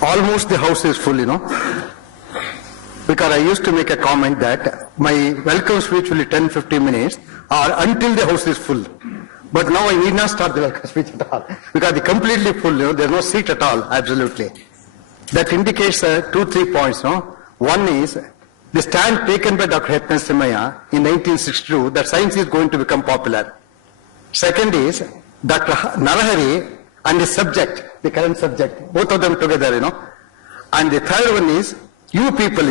almost the house is full, because I used to make a comment that my welcome speech will be 10-15 minutes or until the house is full. But now I need not start the welcome speech at all because it's completely full, there's no seat at all, absolutely. That indicates 2-3 points. One is the stand taken by Dr. Y.N Narahari in 1962 that science is going to become popular. Second is Dr. Narahari and the subject, the current subject, both of them together, And the third one is you people,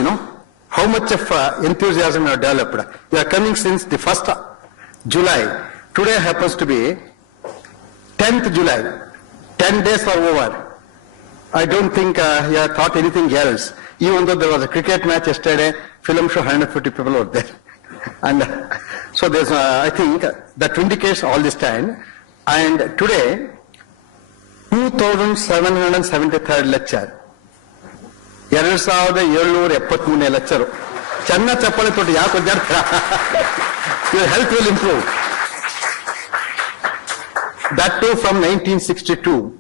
how much of enthusiasm you have developed. You are coming since the 1st July. Today happens to be 10th July. 10 days are over. I don't think you have thought anything else. Even though there was a cricket match yesterday, film show 150 people were there. And so there's, I think that indicates all this time. And today, 2773rd lecture. 2773 lecture. Channa chappale toti yaako jarta. Your health will improve. That too from 1962.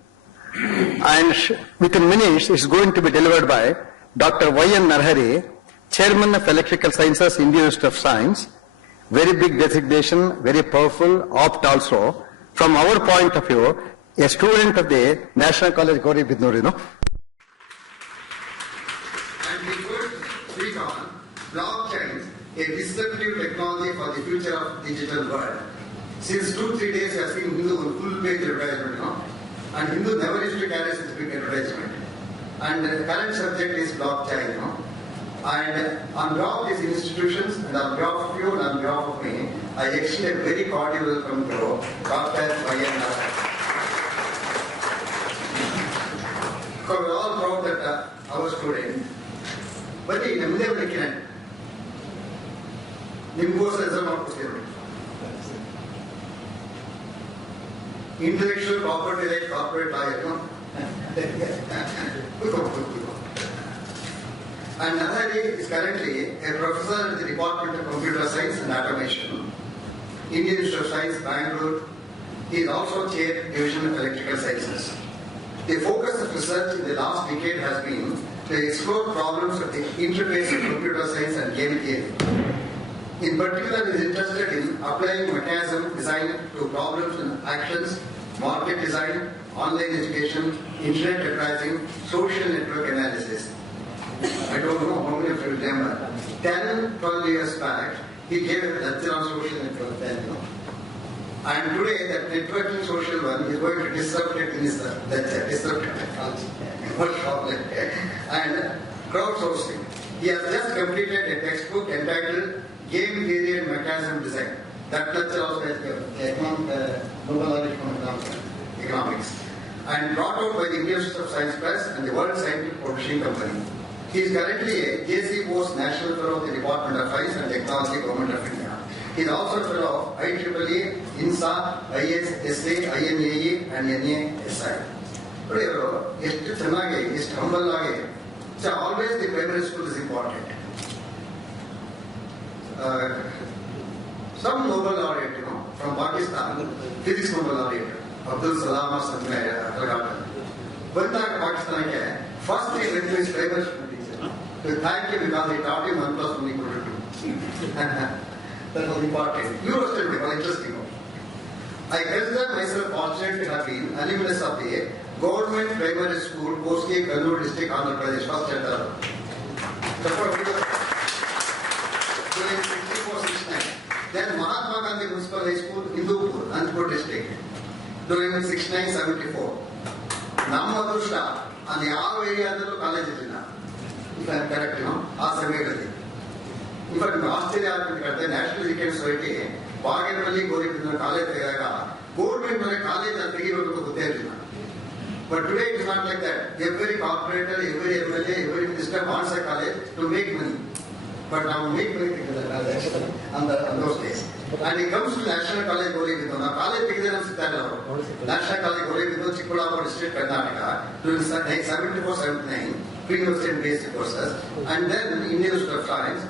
And within minutes it's going to be delivered by Dr. Y.N Narahari, Chairman of Electrical Sciences, Indian Institute of Science. Very big designation, very powerful, opt also. From our point of view, a student of the National College Gauri Bidnoor, And we could speak on blockchain, a disruptive technology for the future of digital world. Since 2-3 days, we have seen Hindu full-page advertisement, and Hindu never used to carry such big advertisement. And the current subject is blockchain, And on behalf of these institutions, and on behalf of you, and on behalf of me, I extend a very cordial welcome to Dr. Y.N Narahari. So we're all proud that our student, but in the middle of the can, Nimbos as a intellectual property right, corporate lawyer, And Narahari is currently a professor at the Department of Computer Science and Automation, Indian Institute of Science, Bangalore. He is also Chair, Division of Electrical Sciences. The focus of research in the last decade has been to explore problems of the interface of computer science and game theory. In particular, he is interested in applying mechanism design to problems in actions, market design, online education, internet advertising, social network analysis. I don't know how many of you remember. 10-12 years back, he gave a lecture on social network then, And today, that networking social one is going to disrupt it in his lecture, disruptive technology, and crowdsourcing. He has just completed a textbook entitled Game Theory and Mechanism Design. That lecture also has Nobel Laureate from Economics. And brought out by the Indian Institute of Science Press and the World Scientific Publishing Company. He is currently a JC Post National Fellow of the Department of Science and Technology, Government of India. He is also a fellow of IEEE, INSA, ISSA, INAE, and NASI. But so always the primary school is important. Some Nobel laureate, from Pakistan, physics Nobel laureate, Abdul Salam or something like that, but Pakistan, first he went to his primary school teacher to thank him because he taught him 1 + 1 = 2. That was important. You roasted me, very interesting. I consider myself fortunate to have been alumnus of the Government Primary School, Koski, Bangalore district, Andhra Pradesh, first center. During 64-69. Then Mahatma Gandhi Municipal High School, Hindupur, Anandpur district. During 69-74. Namadusha, and the R area college is if I am correct, Asamegati. In fact, Australia, the National Education Society, Baganpalli Gauri College, government college and but today it is not like that. Every corporator, every MLA, every minister wants a college to make money. But now make money on those days. And it comes to National College Gauri Bidnoor. College National College Gauri Bidnoor, Chikkulapur district, Karnataka, during 74-79, pre-university and basic courses. And then Indian Institute of Science.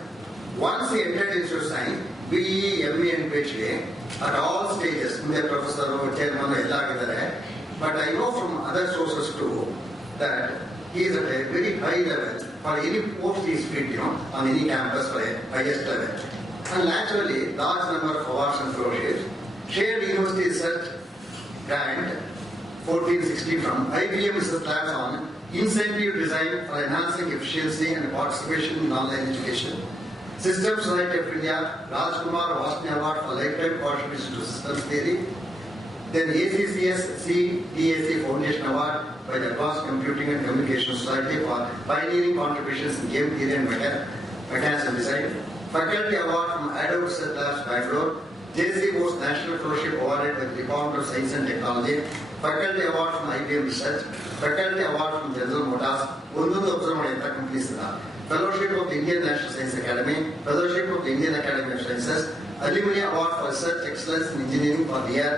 Once he entered into science, BE, ME and PhD, at all stages, professor, chairman, but I know from other sources too, that he is at a very high level for any post he is fit, on any campus for a highest level. And naturally, large number of awards and fellowships. Shared University Research Grant 1460 from IBM Research Labs on incentive design for enhancing efficiency and participation in online education. System Society of India, Rajkumar Vasni Award for lifetime contribution to systems theory. Then ACCS CDAC Foundation Award by the Advanced Computing and Communication Society for pioneering contributions in game theory and mechanism design. Faculty Award from Adobe Research Labs, Bangalore. JC Bose National Fellowship awarded by the Department of Science and Technology. Faculty Award from IBM Research. Faculty Award from General Motors. Companies. Fellowship of the Indian National Science Academy. Fellowship of the Indian Academy of Sciences. Alumni Award for Research Excellence in Engineering for the year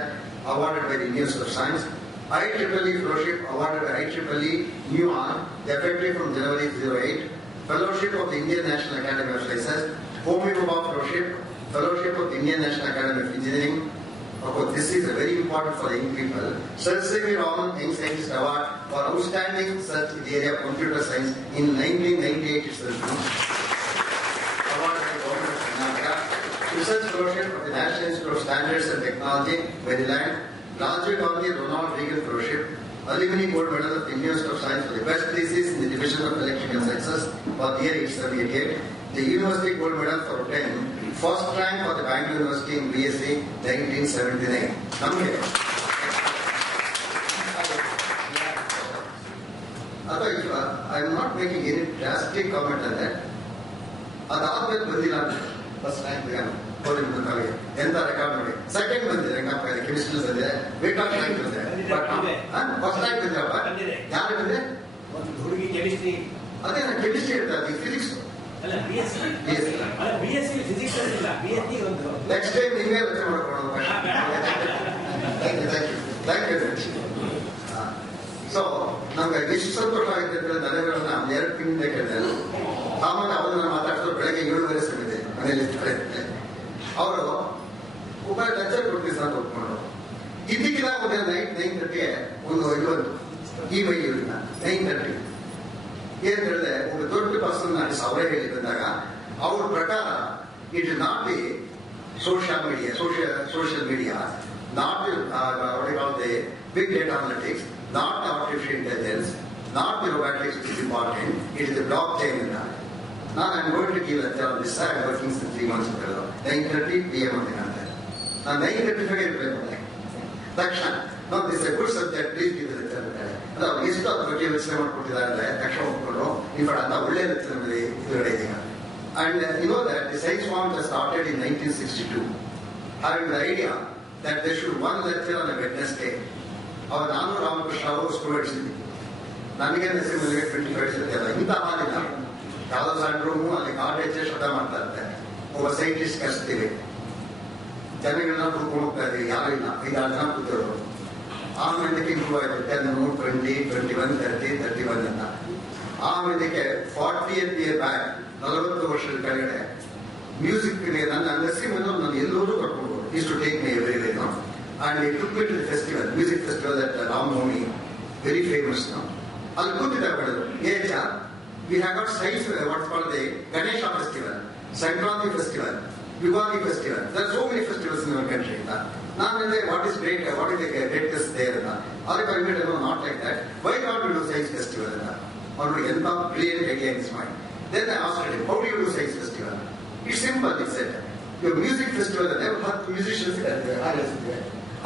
awarded by the Indian Institute of Science. IEEE Fellowship awarded by IEEE New York, effective from January 08. Fellowship of the Indian National Academy of Sciences. Homi Baba Fellowship. Fellowship of the Indian National Academy of Engineering. This is very important for young people. Sir C.V. Raman Young Scientist Award for outstanding research in the area of computer science in 1998 itself. Awarded by the Government of Karnataka. Research Fellowship of the National Institute of Standards and Technology, Maryland. Rajiv Gandhi Ronald Reagan Fellowship. Alumni Gold Medal of the Indian Institute of Science for the best thesis in the Division of Electrical Sciences for the year 1878. The University Gold Medal for obtaining first rank for the Bangalore University in BSc 1979. I am not making any drastic comment on that. First rank record. Second chemistry first rank chemistry physics. Next time thank you. So, ಎಷ್ಟು ಸಂತೋಷ ಆಗುತ್ತೆ ಅಂದರೆ ನನಗಳನ್ನ 2 ತಿಂಗಳಿಂದ ಕೇಳಿದೆ. ಸಾಮಾನ್ಯ ಅವನ್ನ ಮಾತಾಡ್ತಾರೆ ಬೆಳಗ್ಗೆ 7:30 ಸಮಯದೆ ಮನೆಯಲ್ಲಿ ಅವರು ಒಬ್ಬ ಲೆಕ್ಚರ್ ಕೊಡ್ತೀವಿ ಸರ್ ಒಪ್ಕೊಂಡು ಇದಕ್ಕಿಂತ ಒಂದು ನೈಟ್ 9:30 ಒಂದು ಇವತ್ತು ಈ ವೈ 9:30 ಏನ್ ಹೇಳಿದೆ ಒಬ್ಬ ದೊಡ್ಡ ಪರ್ಸನ್ ಅವರೇ ಹೇಳಿ ಬಂದಾಗ ಅವ್ರ ಪ್ರಕಾರ it is not the social media, not the big data analytics, not the artificial intelligence, not the robotics which is important, it is the blockchain in that. Now I am going to give a lecture on this, I am working since 3 months ago, 9:30 p.m. on the Nanta. Now 9:35 reply. Dakshan, no, this is a good subject, please give the lecture. Now, list of the lecture Dakshan, in fact, the lecture. And you know that the science form was started in 1962, having the idea that there should be one lecture on a Wednesday. Our Nanu Ramakrishna students, Nanigan is 25 in the Halina, Kalasandru, and the Cartage Shadamata, over scientists Castive. Janagana Pukumaka, the Yalina, Vidana Puturu. Arm and the King to 10, 20, 21, 30, 31. Arm and the 40th year back. 40 ವರ್ಷದ ಕೆಳಗಡೆ music ನನ್ನ ನರಸಿಂಹನ ನಾನು ಎಲ್ಲರೂ ಕರ್ಕೊಂಡು is to take my everywhere no and it took me to the festival music festival that Ramanavami very famous no ಅಲ್ಲಿ ಕೂತಿದ್ದ ಬೆಳೆದು ಏಜ we have got science what's called the Ganesha festival Sankranti festival Ugadi festival there are so many festivals in our country ನಾನು ಅಂದ್ರೆ what is great what is the greatest there ಅಂತ ಅದಕ್ಕೆ I not like that why not we do science festival ಅಂತ ಅವರು ಎಂತ brilliant idea is mind. Then I asked him, how do you do science festival? It's simple, he said. Your music festival, they have 10 musicians there.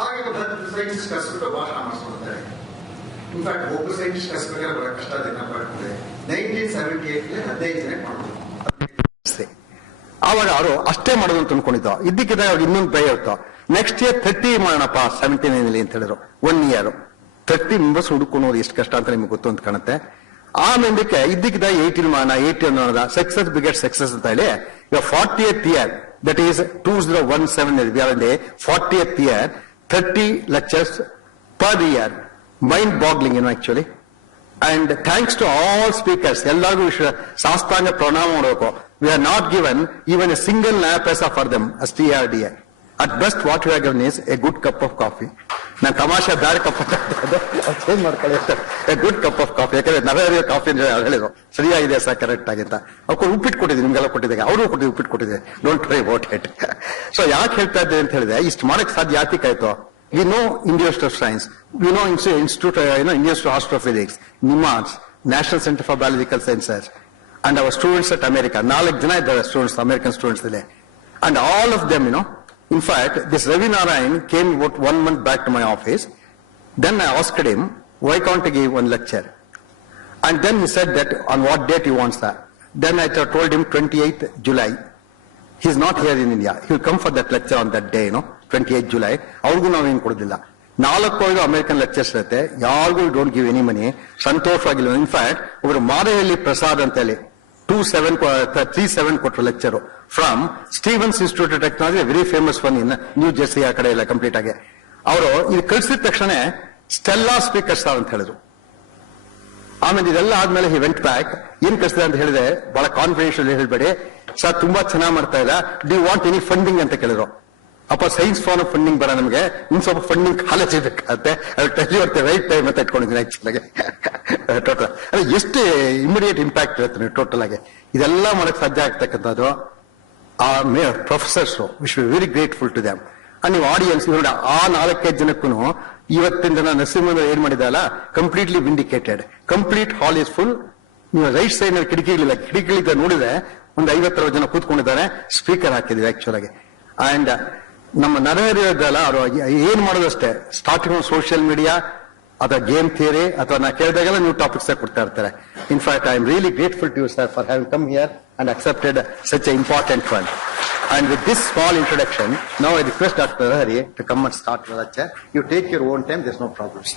I have 10 scientists to wash arms on that. In fact, both scientists were 1978 ಆವಾಗ ಅವರು ಅಷ್ಟೇ ಮಾಡೋದು ಅಂತ ಅನ್ಕೊಂಡಿದ್ದು ಇದಕ್ಕಿಂತ ಅವ್ರಿಗೆ ಇನ್ನೊಂದು ಭಯ ಇರ್ತಾವ ನೆಕ್ಸ್ಟ್ ಇಯರ್ 30 ಮಾಡೋಣಪ್ಪ 79 ಅಂತ ಹೇಳಿದ್ರು 1 year 30 ಮೆಂಬರ್ಸ್ ಹುಡುಕೊಂಡು ಎಷ್ಟು ಕಷ್ಟ ಅಂತ ನಿಮ್ಗೆ ಗೊತ್ತು ಅಂತ ಕಾಣುತ್ತೆ. ಆಮೇಲೆ ಇದಕ್ಕಿದ 18 ಮಾಡೋಣ 80 ಅನ್ನೋದ ಸಕ್ಸಸ್ ಬಿಗೆಟ್ ಸಕ್ಸಸ್ ಅಂತ ಹೇಳಿ ಈಗ 40th year that is 2017 40th year 30 lectures per year. Mind boggling, actually. And thanks to all speakers, ಎಲ್ಲರಿಗೂ ಶಾಸ್ತ್ರಾಂಗ ಪ್ರಣಾಮ ಮಾಡಬೇಕು. We are not given even a single naya paisa for them as TRDA. At best what we are given is a good cup of coffee. ನಾನು ತಮಾಷೆ ಬ್ಯಾಡ್ cup change ಮಾಡ್ಕೊಳ್ಳಿ good cup of coffee, ಯಾಕಂದ್ರೆ Narahari coffee ಅಂತ ಹೇಳಿದ್ರು ಸರಿಯಾಗಿದೆ sir correct ಆಗಿಂತ. ಅವ್ರು ಉಪ್ಪಿಟ್ಟು ಕೊಟ್ಟಿದ್ದೀನಿ, ನಿಮ್ಗೆಲ್ಲ ಕೊಟ್ಟಿದ್ದೆ, ಅವರು ಕೊಟ್ಟಿದ್ದು ಉಪ್ಪಿಟ್ಟು ಕೊಟ್ಟಿದ್ದೆ, don't try about it. So ಯಾಕೆ ಹೇಳ್ತಾ ಇದ್ದೆ ಅಂತ ಹೇಳಿದ್ರೆ, ಇಷ್ಟು ಮಾಡಕ್ ಸಾಧ್ಯ ಯಾತಿಕಾಯ್ತು. We know Indian Institute of Science, we know Institute, Indian Institute of Astrophysics, NIMAS, National Center for Biological Sciences, and our students at America. 4 ಜನ ಇದ್ದಾರೆ ಸ್ಟೂಡೆಂಟ್ಸ್, ಅಮೆರಿಕನ್ ಸ್ಟೂಡೆಂಟ್ಸ್ ಇದೆ. And all of them, in fact, this Ravi Narayan came about 1 month back to my office. Then I asked him, why can't I give one lecture? And then he said that on what date he wants that. Then I told him 28th July. He's not here in India. He'll come for that lecture on that day, 28th July. ಅವ್ರಿಗೂ ನಾವೇನು ಕೊಡೋದಿಲ್ಲ. 4 American lectures ಇರುತ್ತೆ, ಯಾರಿಗೂ don't give any money. ಸಂತೋಷವಾಗಿಲ್ಲ. In fact ಒಬ್ಬರು ಮಾದಹಳ್ಳಿ ಪ್ರಸಾದ್ ಅಂತ ಹೇಳಿ 37 ಕೊಟ್ಟರು lecture from Stevens Institute of Technology, very famous one in New Jersey ಆ ಕಡೆ ಎಲ್ಲ ಕಂಪ್ಲೀಟ್ ಆಗಿ. ಅವರು ಇದು ಕಳಿಸಿದ ತಕ್ಷಣ ಸ್ಟೆಲ್ಲಾ ಸ್ಪೀಕರ್ಸ್ ಅಂತ ಹೇಳಿದ್ರು. ಆಮೇಲೆ ಇದೆಲ್ಲ ಆದ್ಮೇಲೆ ಹಿ ವೆಂಟ್ ಬ್ಯಾಕ್. ಏನ್ ಕಳಿಸಿದೆ ಅಂತ ಹೇಳಿದ್ರೆ, ಬಹಳ ಕಾನ್ಫಿಡೆನ್ಷಿಯಲ್ ಹೇಳ್ಬೇಡಿ ಸರ್, ತುಂಬಾ ಚೆನ್ನಾಗಿ ಮಾಡ್ತಾ ಇಲ್ಲ, ಡಿ ವಾಂಟ್ ಎನಿ ಫಂಡಿಂಗ್ ಅಂತ ಕೇಳಿದ್ರು. ಅಪ್ಪ ಸೈನ್ಸ್ ಫಾರ್ಮ್ ಫಂಡಿಂಗ್ ಬರ ನಮಗೆ, ಇನ್ ಸ್ವಲ್ಪ ಫಂಡಿಂಗ್ ಕಾಲೇಜ್ ಬೇಕಾಗತ್ತೆ, ರೈಟ್ ಟೈಮ್ ಅಂತ ಇಟ್ಕೊಂಡಿದ್ದೀನಿ ಆಕ್ಚುಲಾಗಿ. ಟೋಟಲ್ ಅದೇ ಎಷ್ಟು ಇಮಿಡಿಯೇಟ್ ಇಂಪ್ಯಾಕ್ಟ್ ಇರುತ್ತೆ ಟೋಟಲ್ ಆಗಿ. ಇದೆಲ್ಲ ಮಾಡಕ್ ಸಾಧ್ಯ ಆಗ್ತಕ್ಕಂಥದ್ದು ಆ professors, wish we very grateful to them. ನೀವು ಆಡಿಯನ್ಸ್ ನೋಡಿ, ಆ 4-5 ಜನಕ್ಕೂ ಇವತ್ತಿನ ಜನ ನರಸಿಂಹ ಏನ್ ಮಾಡಿದಲ್ಲ, completely vindicated. Complete hall is full. ನೀವು ರೈಟ್ ಸೈಡ್ ನಲ್ಲಿ ಕಿಟಕಿಗಳಿಂದ ನೋಡಿದ್ರೆ ಒಂದು 50-60 ಜನ ಕೂತ್ಕೊಂಡಿದ್ದಾರೆ. ಸ್ಪೀಕರ್ ಹಾಕಿದ್ವಿ ಆಕ್ಚುಲ್ ಆಗಿ. ಅಂಡ್ ನಮ್ಮ ನರಹರಿ ಇದ್ದಲ್ಲ, ಅವರು ಏನ್ ಮಾಡೋದಷ್ಟೇ, ಸ್ಟಾರ್ಟಿಂಗ್ ಸೋಷಿಯಲ್ ಮೀಡಿಯಾ ಅಥವಾ ಗೇಮ್ ಥಿಯರಿ ಅಥವಾ ನಾ ಕೇಳಿದಾಗೆಲ್ಲ ನ್ಯೂ ಟಾಪಿಕ್ಸ್ ಕೊಡ್ತಾ ಇರ್ತಾರೆ. In fact I am really grateful to you sir for having come here and accepted such an important one. And with this small introduction, now I request Dr. Narahari to come and start the lecture. You take your own time, there's no problems.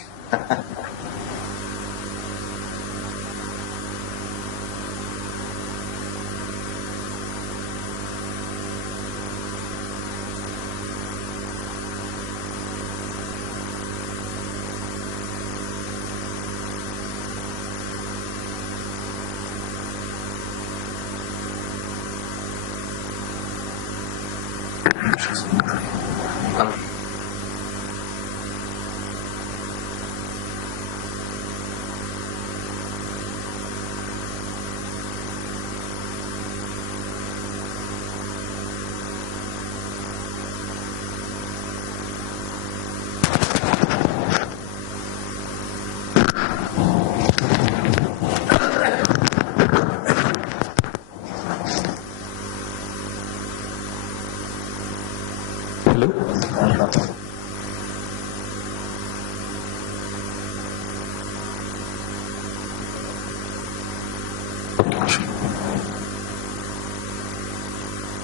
Hello.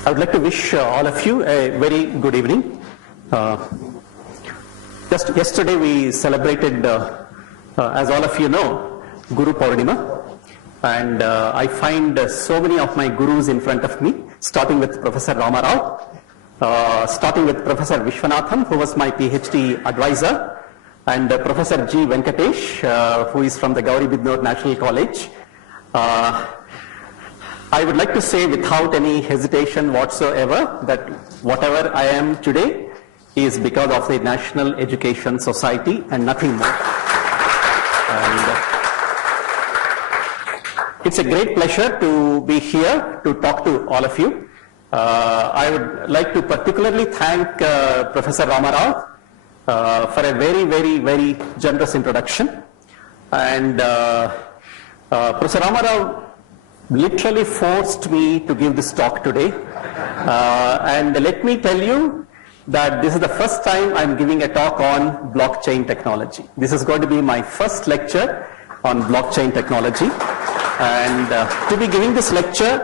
I would like to wish all of you a very good evening. Just yesterday we celebrated, as all of you know, Guru Purnima, and I find so many of my gurus in front of me, starting with Professor Ramarao, starting with Professor Vishwanathan, who was my PhD advisor, and Professor G. Venkatesh, who is from the Gauribidnur National College. I would like to say without any hesitation whatsoever that whatever I am today is because of the National Education Society and nothing more. And it's a great pleasure to be here to talk to all of you. I would like to particularly thank Professor Ramarao for a very, very, very generous introduction. And Professor Ramarao literally forced me to give this talk today. And let me tell you that this is the first time I'm giving a talk on blockchain technology. This is going to be my first lecture on blockchain technology. And to be giving this lecture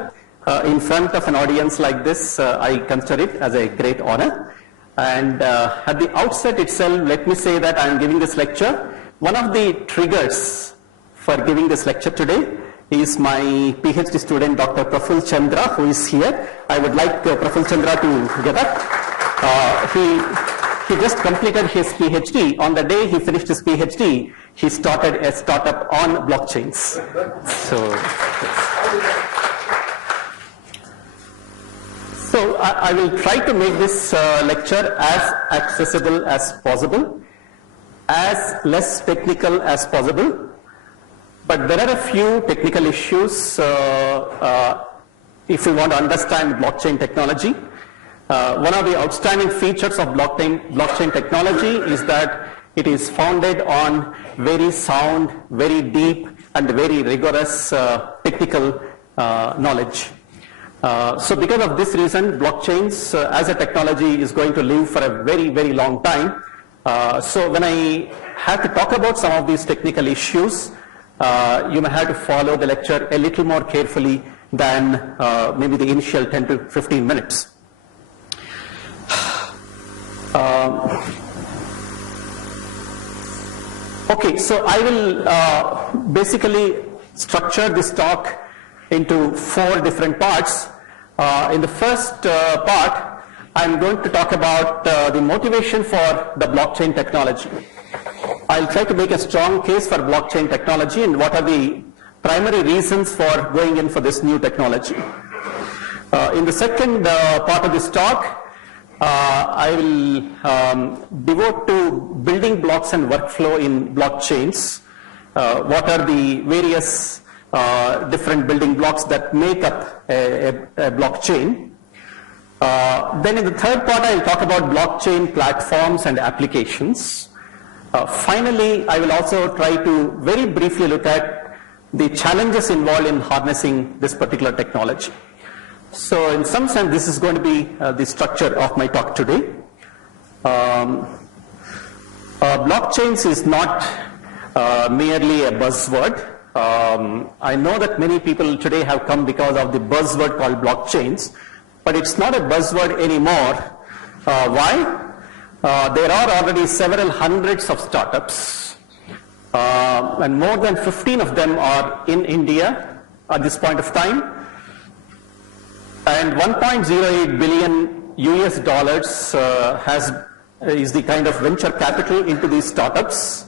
in front of an audience like this, I consider it as a great honor. And at the outset itself, let me say that I'm giving this lecture. One of the triggers for giving this lecture today is my PhD student, Dr. Praful Chandra, who is here. I would like Praful Chandra to get up. He just completed his PhD. On the day he finished his PhD, he started a startup on blockchains. So I will try to make this lecture as accessible as possible. as less technical as possible, but there are a few technical issues if you want to understand blockchain technology. One of the outstanding features of blockchain technology is that it is founded on very sound, very deep, and very rigorous technical knowledge. So because of this reason, blockchains as a technology is going to live for a very, very long time. So when I have to talk about some of these technical issues, you may have to follow the lecture a little more carefully than maybe the initial 10 to 15 minutes. Okay, so I will basically structure this talk into 4 different parts. In the first part, I'm going to talk about the motivation for the blockchain technology. I'll try to make a strong case for blockchain technology and what are the primary reasons for going in for this new technology. In the second part of this talk, I will devote to building blocks and workflow in blockchains. What are the various different building blocks that make up a blockchain. Then in the third part, I'll talk about blockchain platforms and applications. Finally, I will also try to very briefly look at the challenges involved in harnessing this particular technology. So in some sense, this is going to be the structure of my talk today. Blockchains is not merely a buzzword. I know that many people today have come because of the buzzword called blockchains, but it's not a buzzword anymore. Why? There are already several hundreds of startups, and more than 15 of them are in India at this point of time. And 1.08 billion US dollars is the kind of venture capital into these startups.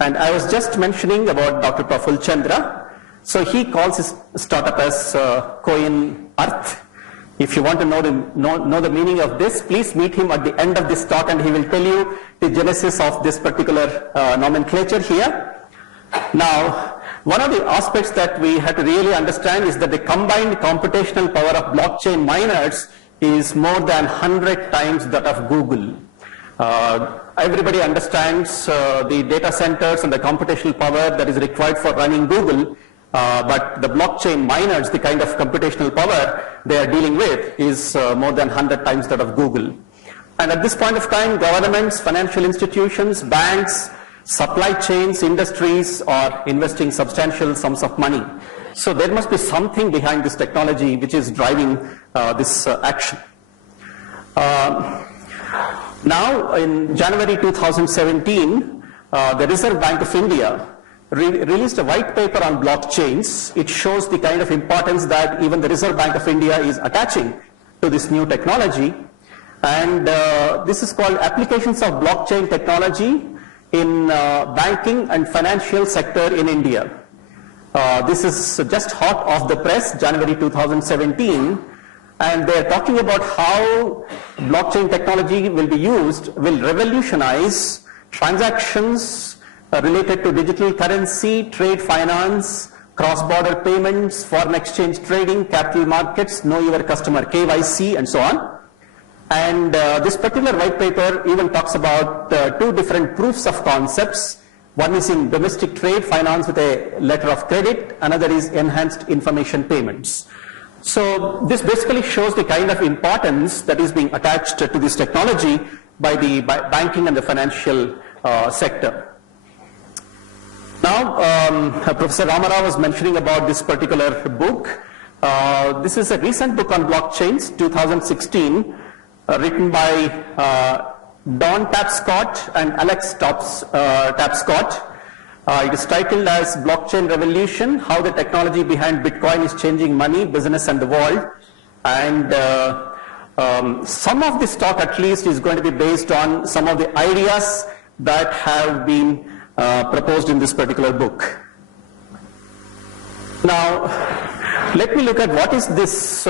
And I was just mentioning about Dr. Praful Chandra. So he calls his startup as Coin Earth. If you want to know the meaning of this, please meet him at the end of this talk and he will tell you the genesis of this particular nomenclature here. Now, one of the aspects that we have to really understand is that the combined computational power of blockchain miners is more than 100 times that of Google. Everybody understands the data centers and the computational power that is required for running Google, but the blockchain miners, the kind of computational power they are dealing with is more than 100 times that of Google. And at this point of time, governments, financial institutions, banks, supply chains, industries are investing substantial sums of money. So there must be something behind this technology which is driving this action. Now, in January 2017, the Reserve Bank of India released a white paper on blockchains. It shows the kind of importance that even the Reserve Bank of India is attaching to this new technology. And this is called Applications of Blockchain Technology in Banking and Financial Sector in India. This is just hot off the press, January 2017. And they're talking about how blockchain technology will be used, will revolutionize transactions related to digital currency, trade finance, cross-border payments, foreign exchange trading, capital markets, know your customer KYC, and so on. And this particular white paper even talks about 2 different proofs of concepts. One is in domestic trade finance with a letter of credit, another is enhanced information payments. So this basically shows the kind of importance that is being attached to this technology by the banking and the financial sector. Now, Professor Ramarao was mentioning about this particular book. This is a recent book on blockchains, 2016, written by Don Tapscott and Alex Tapscott. It is titled as Blockchain Revolution, How the Technology Behind Bitcoin is Changing Money, Business and the World. And some of this talk at least is going to be based on some of the ideas that have been proposed in this particular book. Now, let me look at what is this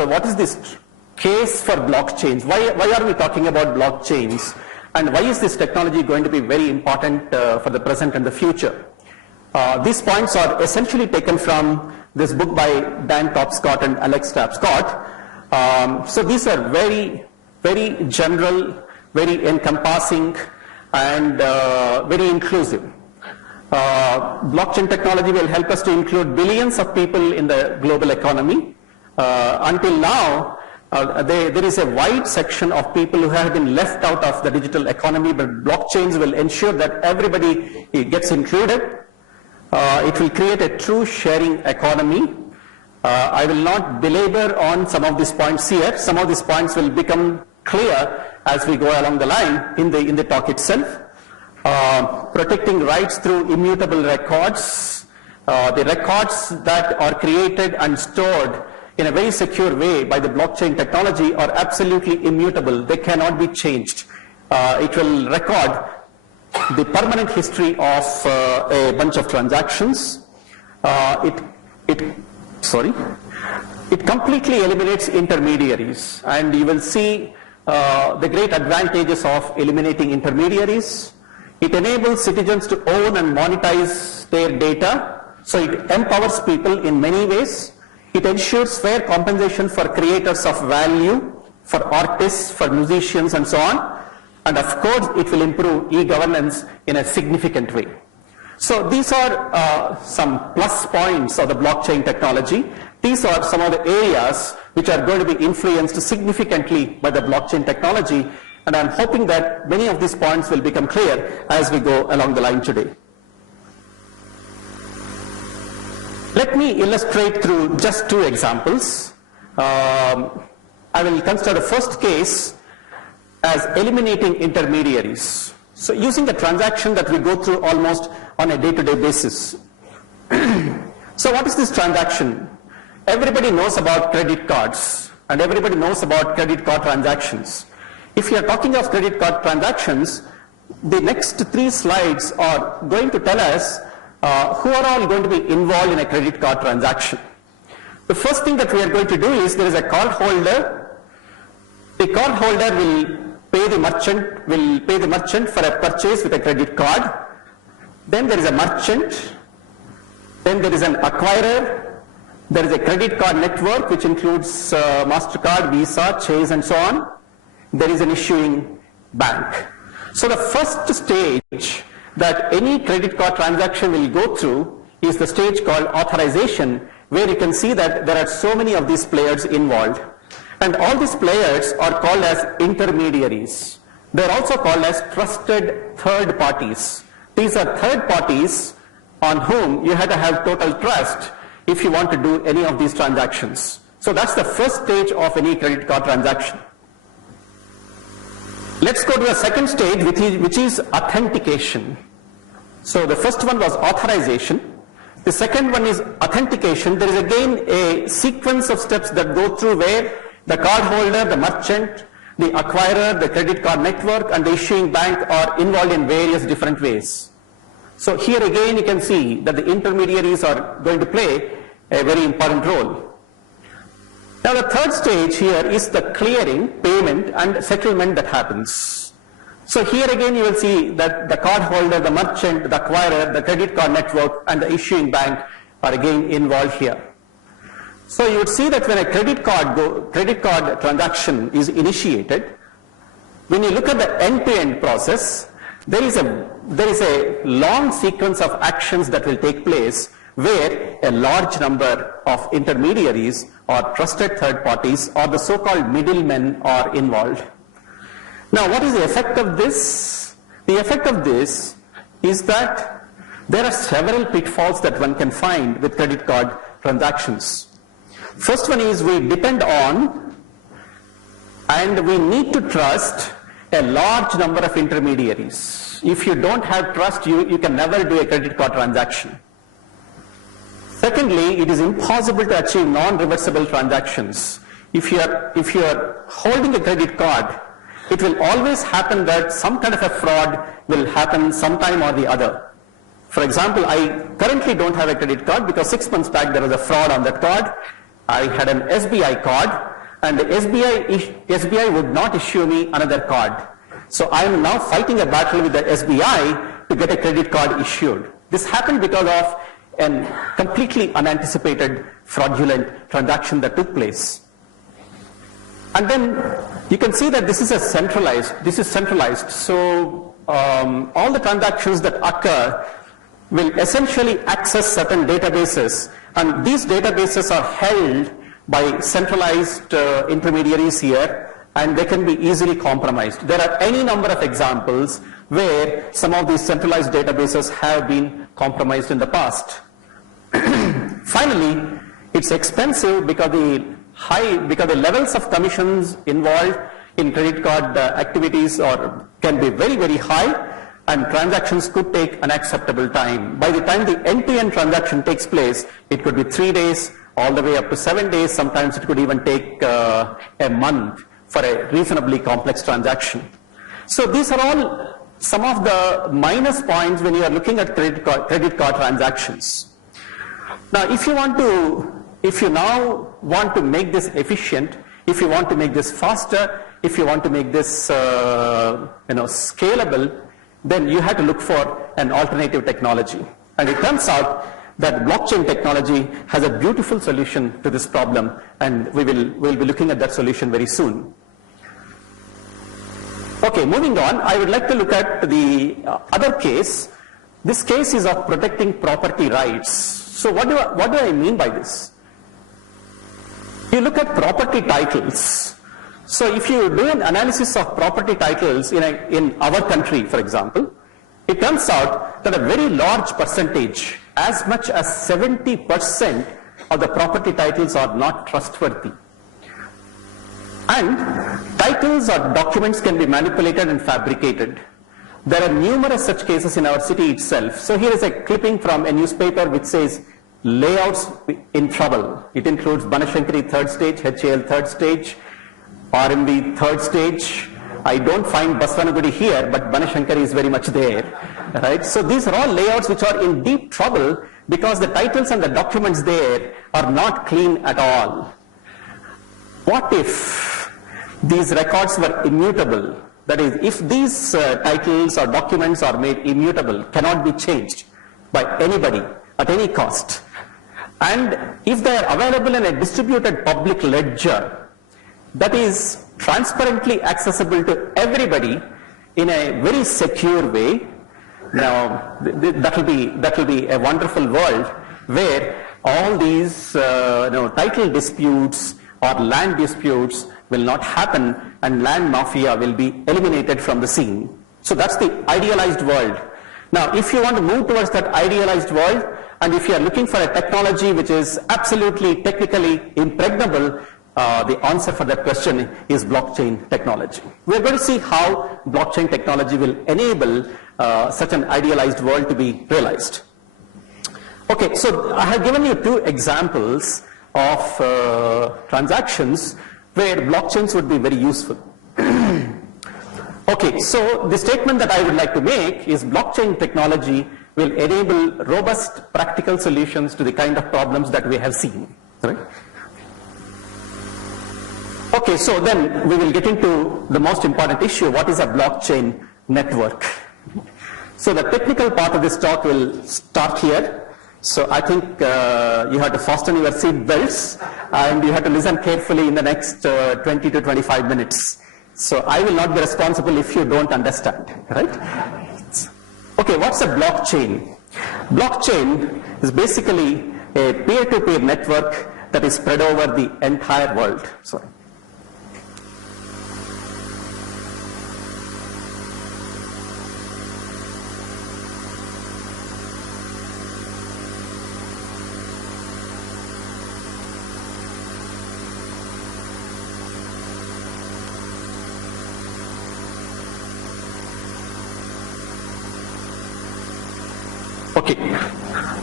case for blockchains. Why are we talking about blockchains? and why is this technology going to be very important for the present and the future. These points are essentially taken from this book by Dan Tapscott and Alex Tapscott. So these are very, very general, very encompassing, and very inclusive. Blockchain technology will help us to include billions of people in the global economy. Until now, there is a wide section of people who have been left out of the digital economy, but blockchains will ensure that everybody gets included. It will create a true sharing economy. I will not belabor on some of these points here. Some of these points will become clear as we go along the line in the talk itself. Protecting rights through immutable records. The records that are created and stored in a very secure way by the blockchain technology are absolutely immutable. They cannot be changed. It will record the permanent history of a bunch of transactions. It completely eliminates intermediaries, and you will see the great advantages of eliminating intermediaries. It enables citizens to own and monetize their data, so it empowers people in many ways. It ensures fair compensation for creators of value, for artists, for musicians, and so on. And of course, it will improve e-governance in a significant way. So these are some plus points of the blockchain technology. These are some of the areas which are going to be influenced significantly by the blockchain technology, and I'm hoping that many of these points will become clear as we go along the line today. Let me illustrate through just two examples. I will consider the first case as eliminating intermediaries. So using a transaction that we go through almost on a day-to-day basis. So what is this transaction? Everybody knows about credit cards, and everybody knows about credit card transactions. If you are talking of credit card transactions, the next 3 slides are going to tell us who are all going to be involved in a credit card transaction. The first thing that we are going to do is there is a card holder. The card holder will pay the merchant for a purchase with a credit card. Then there is a merchant. Then there is an acquirer. There is a credit card network which includes MasterCard, Visa, Chase, and so on. There is an issuing bank. So the first stage that any credit card transaction will go through is the stage called authorization, where you can see that there are so many of these players involved. And all these players are called as intermediaries. They are also called as trusted third parties. These are third parties on whom you have to have total trust if you want to do any of these transactions. So that's the first stage of any credit card transaction. Let's go to the second stage, which is authentication. So the first one was authorization. The second one is authentication. There is again a sequence of steps that go through where the card holder, the merchant, the acquirer, the credit card network, and the issuing bank are involved in various different ways. So here again you can see that the intermediaries are going to play a very important role. Now the third stage here is the clearing, payment, and settlement that happens. So here again you will see that the card holder, the merchant, the acquirer, the credit card network, and the issuing bank are again involved here. So you would see that when a credit card transaction is initiated, when you look at the end-to-end process, there is a long sequence of actions that will take place where a large number of intermediaries or trusted third parties or the so-called middlemen are involved. Now, what is the effect of this? The effect of this is that there are several pitfalls that one can find with credit card transactions. First one is we depend on and we need to trust a large number of intermediaries. If you don't have trust, you can never do a credit card transaction. Secondly, it is impossible to achieve non-reversible transactions. If you are holding a credit card, it will always happen that some kind of a fraud will happen sometime or the other. For example, I currently don't have a credit card because 6 months back there was a fraud on that card. I had an SBI card and the SBI would not issue me another card. So I am now fighting a battle with the SBI to get a credit card issued. This happened because of a completely unanticipated fraudulent transaction that took place. And then you can see that this is centralized. So all the transactions that occur will essentially access certain databases, and these databases are held by centralized intermediaries here, and they can be easily compromised. There are any number of examples where some of these centralized databases have been compromised in the past. Finally, it's expensive because the levels of commissions involved in credit card activities can be very, very high, and transactions could take unacceptable time. By the time the end-to-end transaction takes place, it could be 3 days, all the way up to 7 days. Sometimes it could even take a month for a reasonably complex transaction. So these are all some of the minus points when you are looking at credit card transactions. Now, if you now want to make this efficient, if you want to make this faster, if you want to make this scalable, then you have to look for an alternative technology. And it turns out that blockchain technology has a beautiful solution to this problem, and we'll be looking at that solution very soon. Okay, moving on, I would like to look at the other case. This case is of protecting property rights. So what do I mean by this? You look at property titles. So if you do an analysis of property titles in our country, for example, it turns out that a very large percentage, as much as 70% of the property titles are not trustworthy. And titles or documents can be manipulated and fabricated. There are numerous such cases in our city itself. So here is a clipping from a newspaper which says, layouts in trouble. It includes Banashankari third stage, HAL third stage, RMB third stage. I don't find Basvanagudi here, but Banashankari is very much there, right? So these are all layouts which are in deep trouble because the titles and the documents there are not clean at all. What if these records were immutable? That is, if these titles or documents are made immutable, cannot be changed by anybody at any cost, and if they are available in a distributed public ledger that is transparently accessible to everybody in a very secure way, now that will be a wonderful world where all these title disputes or land disputes will not happen and land mafia will be eliminated from the scene. So that's the idealized world. Now, if you want to move towards that idealized world, and if you are looking for a technology which is absolutely technically impregnable, the answer for that question is blockchain technology. We're going to see how blockchain technology will enable such an idealized world to be realized. Okay, so I have given you 2 examples of transactions where blockchains would be very useful. Okay, so the statement that I would like to make is blockchain technology will enable robust practical solutions to the kind of problems that we have seen. Right? Okay, so then we will get into the most important issue, what is a blockchain network? So the technical part of this talk will start here. So I think you have to fasten your seat belts and you have to listen carefully in the next 20 to 25 minutes. So I will not be responsible if you don't understand, right? Okay, what's a blockchain? Blockchain is basically a peer-to-peer network that is spread over the entire world. Sorry. Okay,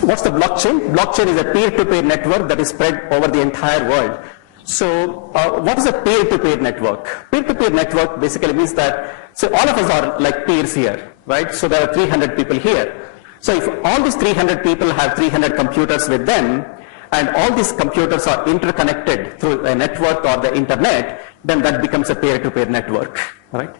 what's the blockchain? Blockchain is a peer-to-peer network that is spread over the entire world. So what is a peer-to-peer network? Peer-to-peer network basically means that, so all of us are like peers here, right? So there are 300 people here. So if all these 300 people have 300 computers with them, and all these computers are interconnected through a network or the internet, then that becomes a peer-to-peer network, right?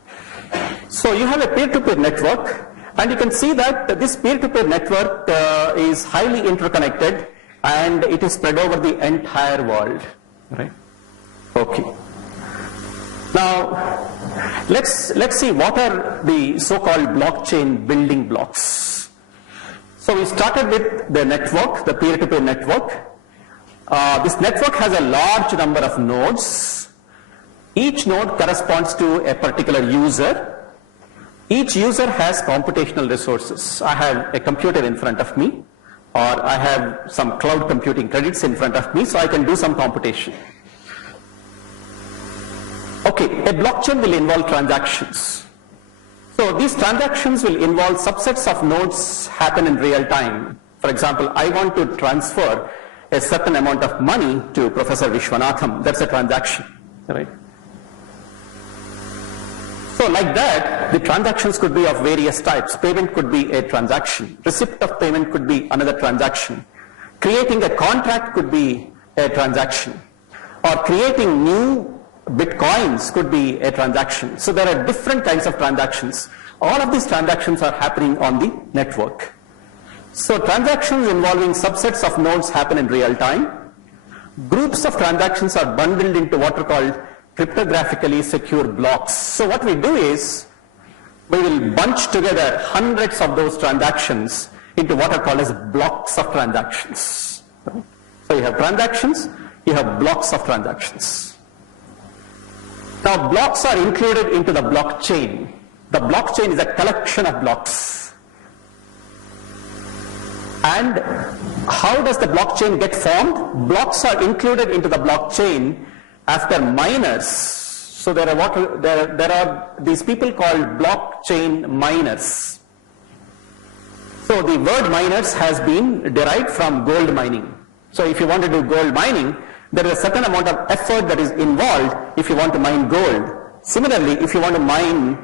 So you have a peer-to-peer network, and you can see that this peer-to-peer network is highly interconnected, and it is spread over the entire world, right? Okay. Now, let's see what are the so-called blockchain building blocks. So we started with the network, the peer-to-peer network. This network has a large number of nodes. Each node corresponds to a particular user. Each user has computational resources. I have a computer in front of me, or I have some cloud computing credits in front of me, so I can do some computation. Okay, a blockchain will involve transactions. So these transactions will involve subsets of nodes happen in real time. For example, I want to transfer a certain amount of money to Professor Vishwanatham. That's a transaction, right? So like that, the transactions could be of various types. Payment could be a transaction. Receipt of payment could be another transaction. Creating a contract could be a transaction. Or creating new bitcoins could be a transaction. So there are different kinds of transactions. All of these transactions are happening on the network. So transactions involving subsets of nodes happen in real time. Groups of transactions are bundled into what are called cryptographically secure blocks. So what we do is, we will bunch together hundreds of those transactions into what are called as blocks of transactions. So you have transactions, you have blocks of transactions. Now blocks are included into the blockchain. The blockchain is a collection of blocks. And how does the blockchain get formed? Blocks are included into the blockchain after miners. So there are these people called blockchain miners. So the word miners has been derived from gold mining. So if you want to do gold mining, there is a certain amount of effort that is involved if you want to mine gold. Similarly, if you want to mine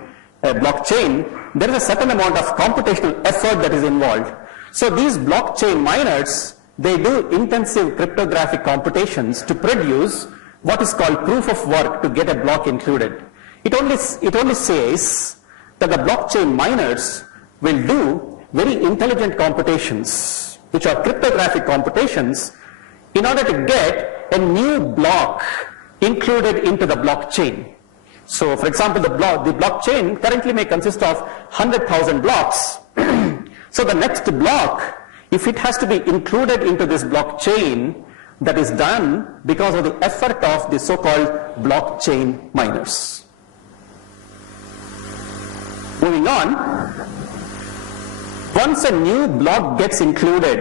a blockchain, there is a certain amount of computational effort that is involved. So these blockchain miners, they do intensive cryptographic computations to produce what is called proof of work to get a block included. It only says that the blockchain miners will do very intelligent computations, which are cryptographic computations, in order to get a new block included into the blockchain. So for example, the blockchain currently may consist of 100,000 blocks. So the next block, if it has to be included into this blockchain, that is done because of the effort of the so-called blockchain miners. Moving on, once a new block gets included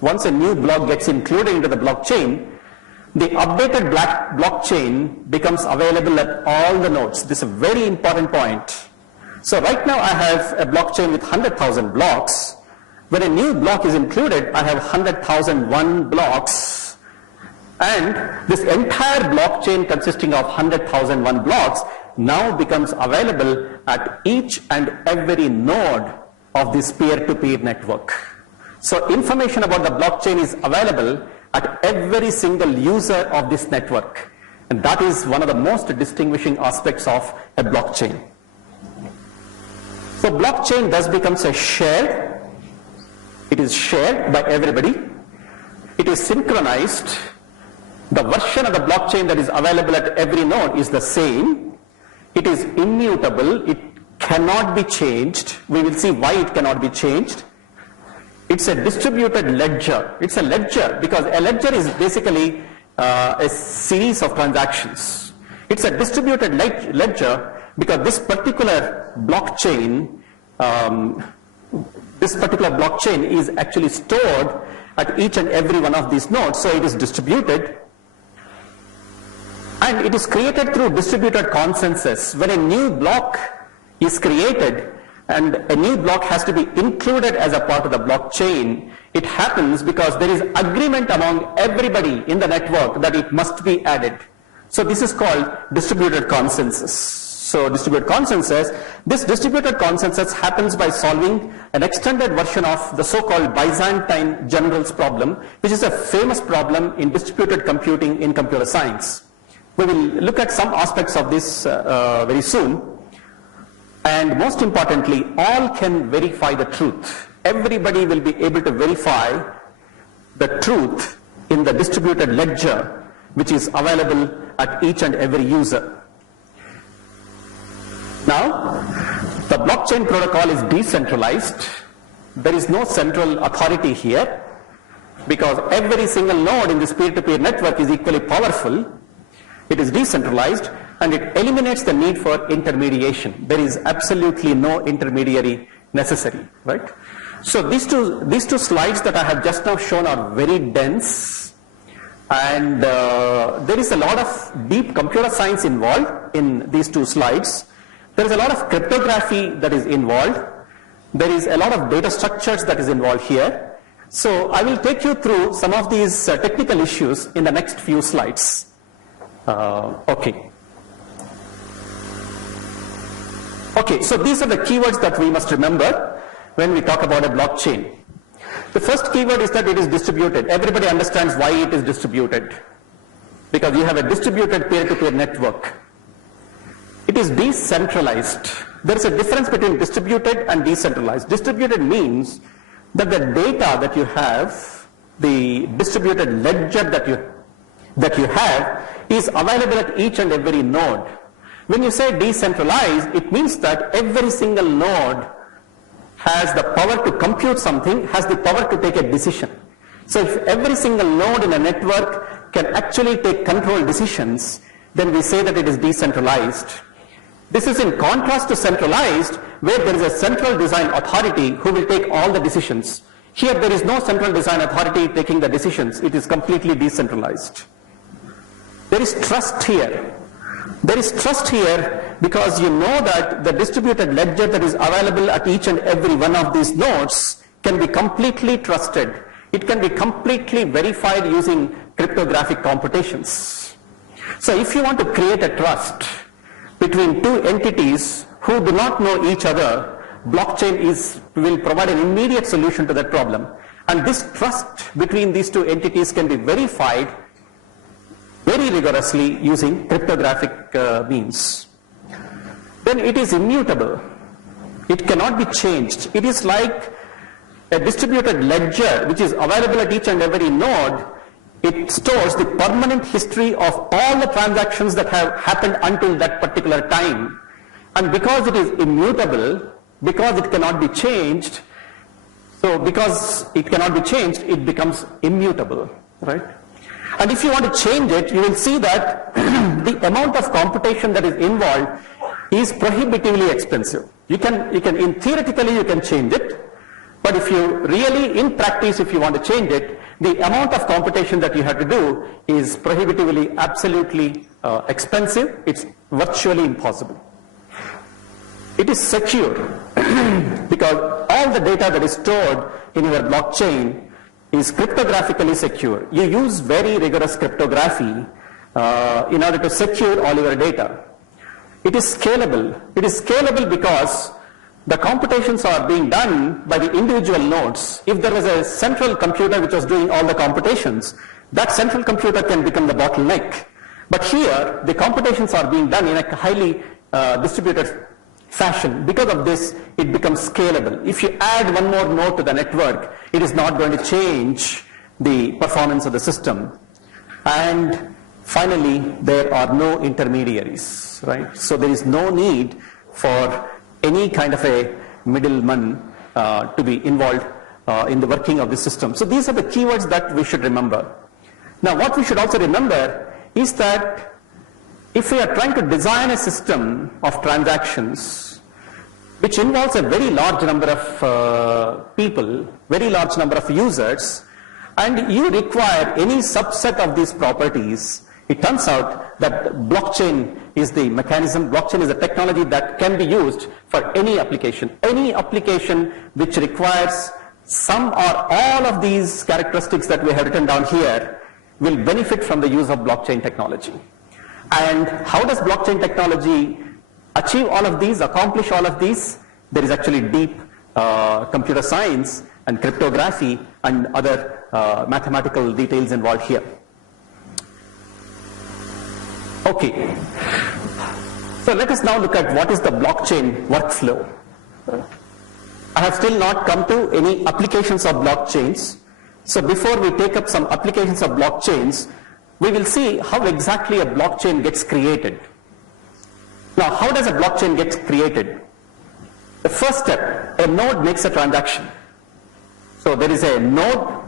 into the blockchain, the updated blockchain becomes available at all the nodes. This is a very important point. So right now I have a blockchain with 100,000 blocks. When a new block is included, I have 100,001 blocks. And this entire blockchain consisting of 100,001 blocks now becomes available at each and every node of this peer-to-peer network. So information about the blockchain is available at every single user of this network. And that is one of the most distinguishing aspects of a blockchain. So blockchain thus becomes a shared. It is shared by everybody. It is synchronized. The version of the blockchain that is available at every node is the same. It is immutable. It cannot be changed. We will see why it cannot be changed. It's a distributed ledger. It's a ledger because a ledger is basically a series of transactions. It's a distributed ledger because this particular blockchain is actually stored at each and every one of these nodes, so it is distributed. And it is created through distributed consensus. When a new block is created and a new block has to be included as a part of the blockchain, it happens because there is agreement among everybody in the network that it must be added. So this is called distributed consensus. So distributed consensus, this distributed consensus happens by solving an extended version of the so-called Byzantine generals problem, which is a famous problem in distributed computing in computer science. We will look at some aspects of this very soon. And most importantly, all can verify the truth. Everybody will be able to verify the truth in the distributed ledger, which is available at each and every user. Now, the blockchain protocol is decentralized. There is no central authority here, because every single node in this peer-to-peer network is equally powerful. It is decentralized, and it eliminates the need for intermediation. There is absolutely no intermediary necessary, right? So these two slides that I have just now shown are very dense, and there is a lot of deep computer science involved in these two slides. There is a lot of cryptography that is involved. There is a lot of data structures that is involved here. So I will take you through some of these technical issues in the next few slides. Okay, so these are the keywords that we must remember when we talk about a blockchain. The first keyword is that it is distributed. Everybody understands why it is distributed, because you have a distributed peer-to-peer network. It is decentralized. There is a difference between distributed and decentralized. Distributed means that the data that you have, the distributed ledger that you have, is available at each and every node. When you say decentralized, it means that every single node has the power to compute something, has the power to take a decision. So if every single node in a network can actually take control decisions, then we say that it is decentralized. This is in contrast to centralized, where there is a central design authority who will take all the decisions. Here there is no central design authority taking the decisions. It is completely decentralized. There is trust here. There is trust here because you know that the distributed ledger that is available at each and every one of these nodes can be completely trusted. It can be completely verified using cryptographic computations. So if you want to create a trust between two entities who do not know each other, blockchain will provide an immediate solution to that problem. And this trust between these two entities can be verified very rigorously using cryptographic means. Then it is immutable. It cannot be changed. It is like a distributed ledger which is available at each and every node. It stores the permanent history of all the transactions that have happened until that particular time. And because it is immutable, because it cannot be changed, so because it cannot be changed, it becomes immutable, right? And if you want to change it, you will see that the amount of computation that is involved is prohibitively expensive. Theoretically you can change it, but if you really, in practice, if you want to change it, the amount of computation that you have to do is prohibitively, absolutely expensive. It's virtually impossible. It is secure because all the data that is stored in your blockchain is cryptographically secure. You use very rigorous cryptography in order to secure all your data. It is scalable. It is scalable because the computations are being done by the individual nodes. If there was a central computer which was doing all the computations, that central computer can become the bottleneck. But here, the computations are being done in a highly distributed fashion. Because of this, it becomes scalable. If you add one more node to the network, it is not going to change the performance of the system. And finally, there are no intermediaries, right? So there is no need for any kind of a middleman to be involved in the working of the system. So these are the keywords that we should remember. Now what we should also remember is that if we are trying to design a system of transactions which involves a very large number of people, very large number of users, and you require any subset of these properties, it turns out that blockchain is the mechanism, blockchain is a technology that can be used for any application. Any application which requires some or all of these characteristics that we have written down here will benefit from the use of blockchain technology. And how does blockchain technology achieve all of these, accomplish all of these? There is actually deep computer science and cryptography and other mathematical details involved here. Okay. So let us now look at what is the blockchain workflow. I have still not come to any applications of blockchains. So before we take up some applications of blockchains, we will see how exactly a blockchain gets created. Now, how does a blockchain get created? The first step, a node makes a transaction. So there is a node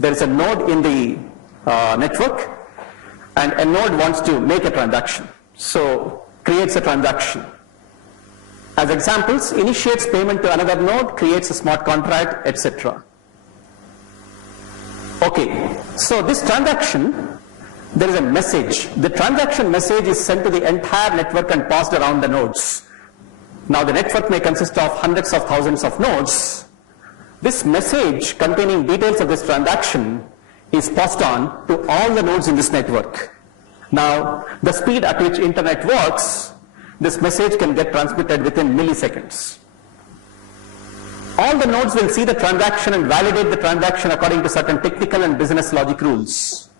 in the network, and a node wants to make a transaction. So creates a transaction. As examples, initiates payment to another node, creates a smart contract, etc. Okay, so this transaction, there is a message. The transaction message is sent to the entire network and passed around the nodes. Now the network may consist of hundreds of thousands of nodes. This message containing details of this transaction is passed on to all the nodes in this network. Now, the speed at which internet works, this message can get transmitted within milliseconds. All the nodes will see the transaction and validate the transaction according to certain technical and business logic rules.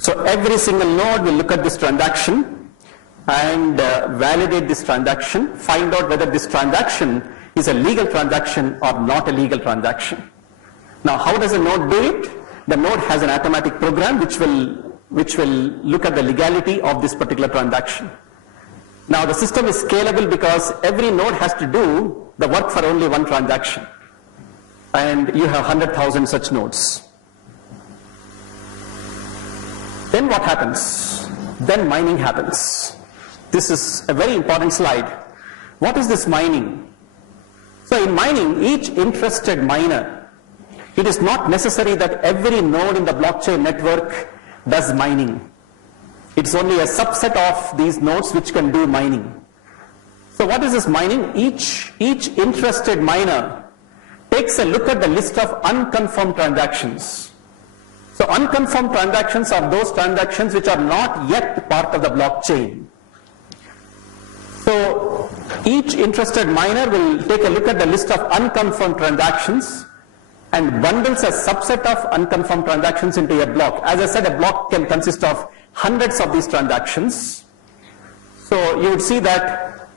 So every single node will look at this transaction and validate this transaction, find out whether this transaction is a legal transaction or not a legal transaction. Now, how does a node do it? The node has an automatic program which will look at the legality of this particular transaction. Now, the system is scalable because every node has to do the work for only one transaction, and you have 100,000 such nodes. Then what happens? Then mining happens. This is a very important slide. What is this mining? So in mining, each interested miner, it is not necessary that every node in the blockchain network does mining. It's only a subset of these nodes which can do mining. So what is this mining? Each interested miner takes a look at the list of unconfirmed transactions. So unconfirmed transactions are those transactions which are not yet part of the blockchain. So each interested miner will take a look at the list of unconfirmed transactions and bundles a subset of unconfirmed transactions into a block. As I said, a block can consist of hundreds of these transactions. So you would see that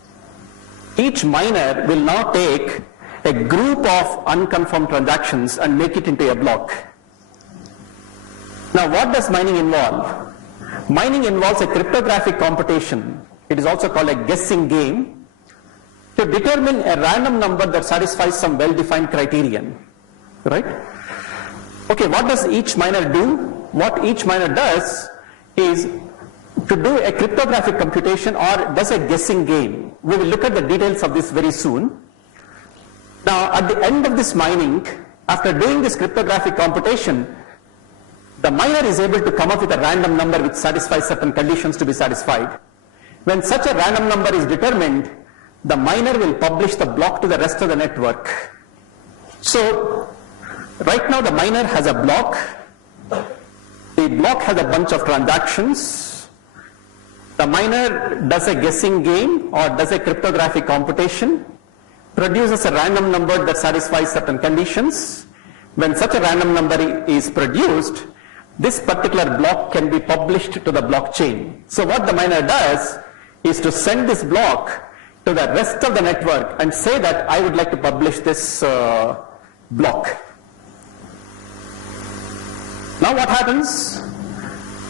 each miner will now take a group of unconfirmed transactions and make it into a block. Now, what does mining involve? Mining involves a cryptographic computation. It is also called a guessing game to determine a random number that satisfies some well-defined criterion. Right? Okay, what does each miner do? What each miner does is to do a cryptographic computation or does a guessing game. We will look at the details of this very soon. Now, at the end of this mining, after doing this cryptographic computation, the miner is able to come up with a random number which satisfies certain conditions to be satisfied. When such a random number is determined, the miner will publish the block to the rest of the network. So, right now the miner has a block. The block has a bunch of transactions. The miner does a guessing game or does a cryptographic computation, produces a random number that satisfies certain conditions. When such a random number is produced, this particular block can be published to the blockchain. So what the miner does is to send this block to the rest of the network and say that I would like to publish this block. Now what happens?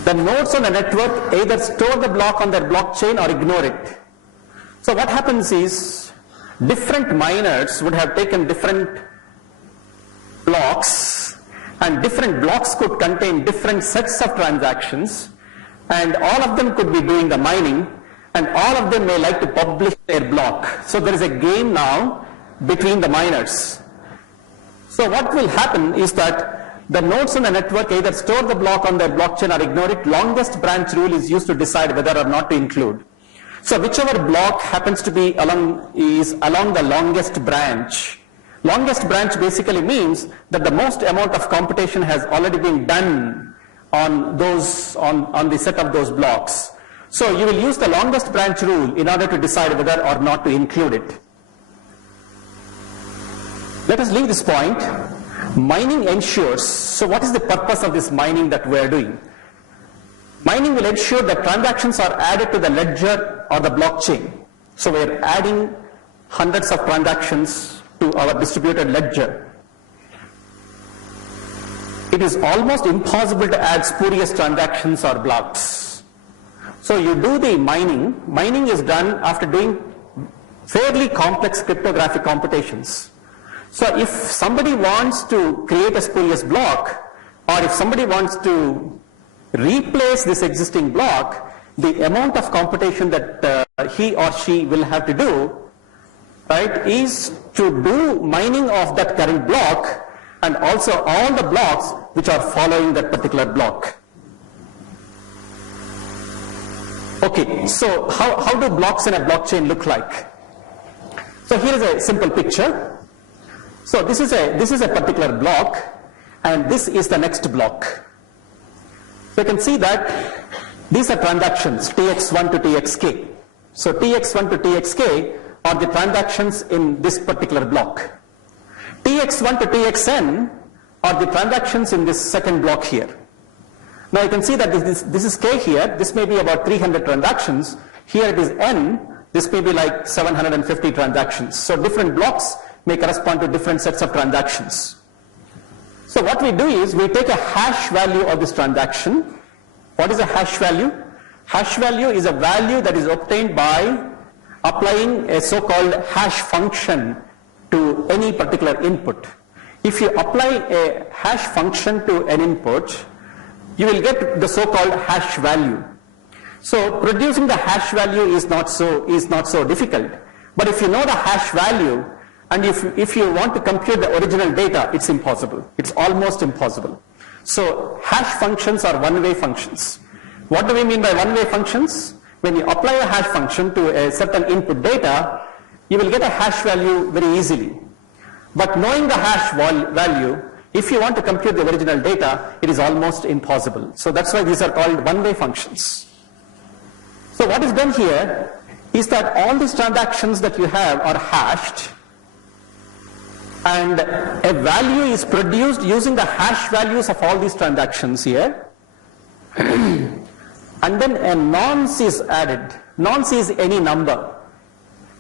The nodes on the network either store the block on their blockchain or ignore it. So what happens is different miners would have taken different blocks, and different blocks could contain different sets of transactions, and all of them could be doing the mining, and all of them may like to publish their block. So there is a game now between the miners. So what will happen is that the nodes on the network either store the block on their blockchain or ignore it. Longest branch rule is used to decide whether or not to include. So whichever block happens to be along the longest branch. Longest branch basically means that the most amount of computation has already been done on the set of those blocks. So you will use the longest branch rule in order to decide whether or not to include it. Let us leave this point. Mining ensures, so what is the purpose of this mining that we are doing? Mining will ensure that transactions are added to the ledger or the blockchain. So we're adding hundreds of transactions to our distributed ledger. It is almost impossible to add spurious transactions or blocks. So you do the mining. Mining is done after doing fairly complex cryptographic computations. So if somebody wants to create a spurious block, or if somebody wants to replace this existing block, the amount of computation that he or she will have to do, right, is to do mining of that current block and also all the blocks which are following that particular block. Okay, so how do blocks in a blockchain look like? So here is a simple picture. So this is a particular block, and this is the next block. So you can see that these are transactions, tx1 to txk. So tx1 to txk are the transactions in this particular block. tx1 to txn are the transactions in this second block here. Now you can see that this is k here, this may be about 300 transactions, here it is n, this may be like 750 transactions. So different blocks may correspond to different sets of transactions. So what we do is we take a hash value of this transaction. What is a hash value? Hash value is a value that is obtained by applying a so-called hash function to any particular input. If you apply a hash function to an input, you will get the so-called hash value. So producing the hash value is not so difficult. But if you know the hash value, and if you want to compute the original data, it's impossible. It's almost impossible. So hash functions are one-way functions. What do we mean by one-way functions? When you apply a hash function to a certain input data, you will get a hash value very easily. But knowing the hash value, if you want to compute the original data, it is almost impossible. So that's why these are called one-way functions. So what is done here is that all these transactions that you have are hashed, and a value is produced using the hash values of all these transactions here. And then a nonce is added. Nonce is any number.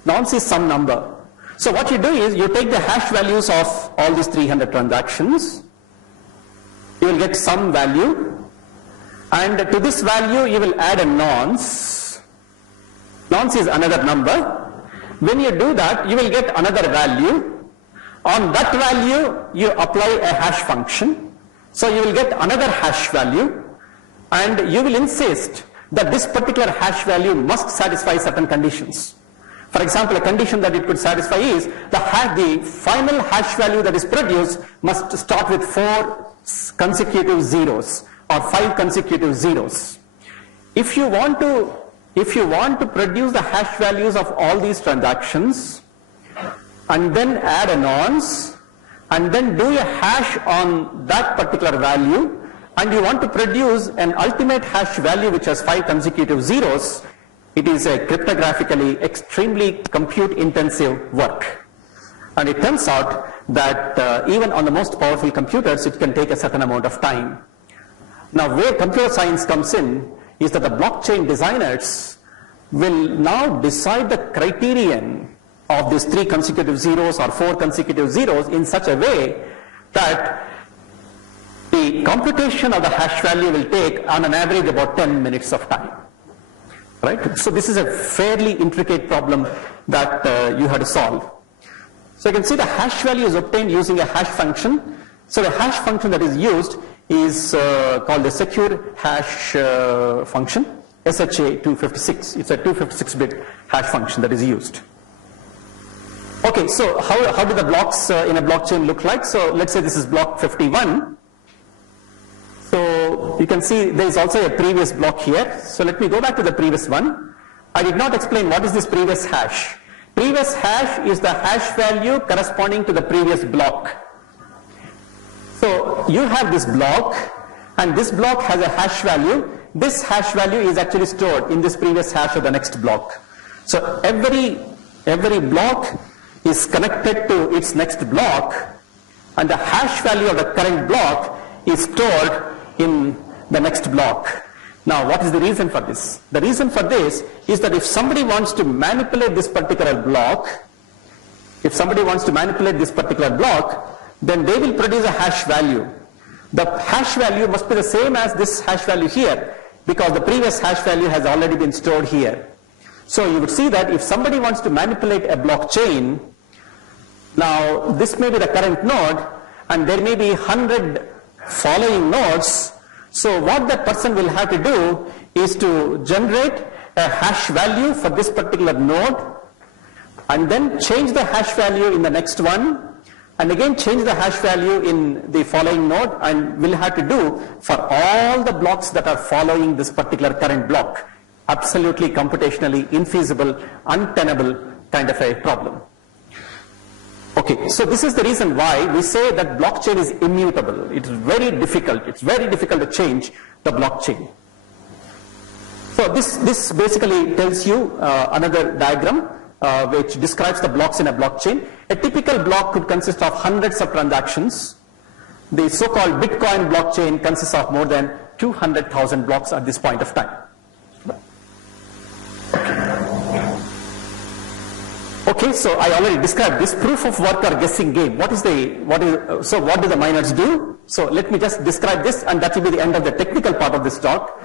Nonce is some number. So what you do is you take the hash values of all these 300 transactions, you will get some value, and to this value you will add a nonce. Nonce is another number. When you do that, you will get another value. On that value, you apply a hash function. So you will get another hash value, and you will insist that this particular hash value must satisfy certain conditions. For example, a condition that it could satisfy is the final hash value that is produced must start with 4 consecutive zeros or 5 consecutive zeros. If you want to produce the hash values of all these transactions and then add a nonce and then do a hash on that particular value, and you want to produce an ultimate hash value which has 5 consecutive zeros, it is a cryptographically extremely compute intensive work. And it turns out that even on the most powerful computers, it can take a certain amount of time. Now where computer science comes in is that the blockchain designers will now decide the criterion of these 3 consecutive zeros or 4 consecutive zeros in such a way that the computation of the hash value will take on an average about 10 minutes of time. Right? So this is a fairly intricate problem that you have to solve. So you can see the hash value is obtained using a hash function. So the hash function that is used is called the secure hash function, SHA-256. It's a 256-bit hash function that is used. Okay, so how do the blocks in a blockchain look like? So let's say this is block 51. So you can see there is also a previous block here. So let me go back to the previous one. I did not explain what is this previous hash. Previous hash is the hash value corresponding to the previous block. So you have this block, and this block has a hash value. This hash value is actually stored in this previous hash of the next block. So every block is connected to its next block, and the hash value of the current block is stored in the next block. Now, what is the reason for this? The reason for this is that if somebody wants to manipulate this particular block, then they will produce a hash value. The hash value must be the same as this hash value here, because the previous hash value has already been stored here. So you would see that if somebody wants to manipulate a blockchain, now this may be the current node, and there may be 100 following nodes. So what that person will have to do is to generate a hash value for this particular node, and then change the hash value in the next one, and again change the hash value in the following node, and will have to do for all the blocks that are following this particular current block. Absolutely computationally infeasible, untenable kind of a problem. Okay, so this is the reason why we say that blockchain is immutable. It's very difficult to change the blockchain. So this basically tells you another diagram which describes the blocks in a blockchain. A typical block could consist of hundreds of transactions. The so-called Bitcoin blockchain consists of more than 200,000 blocks at this point of time. Okay, so I already described this proof of work or guessing game. So what do the miners do? So let me just describe this, and that will be the end of the technical part of this talk.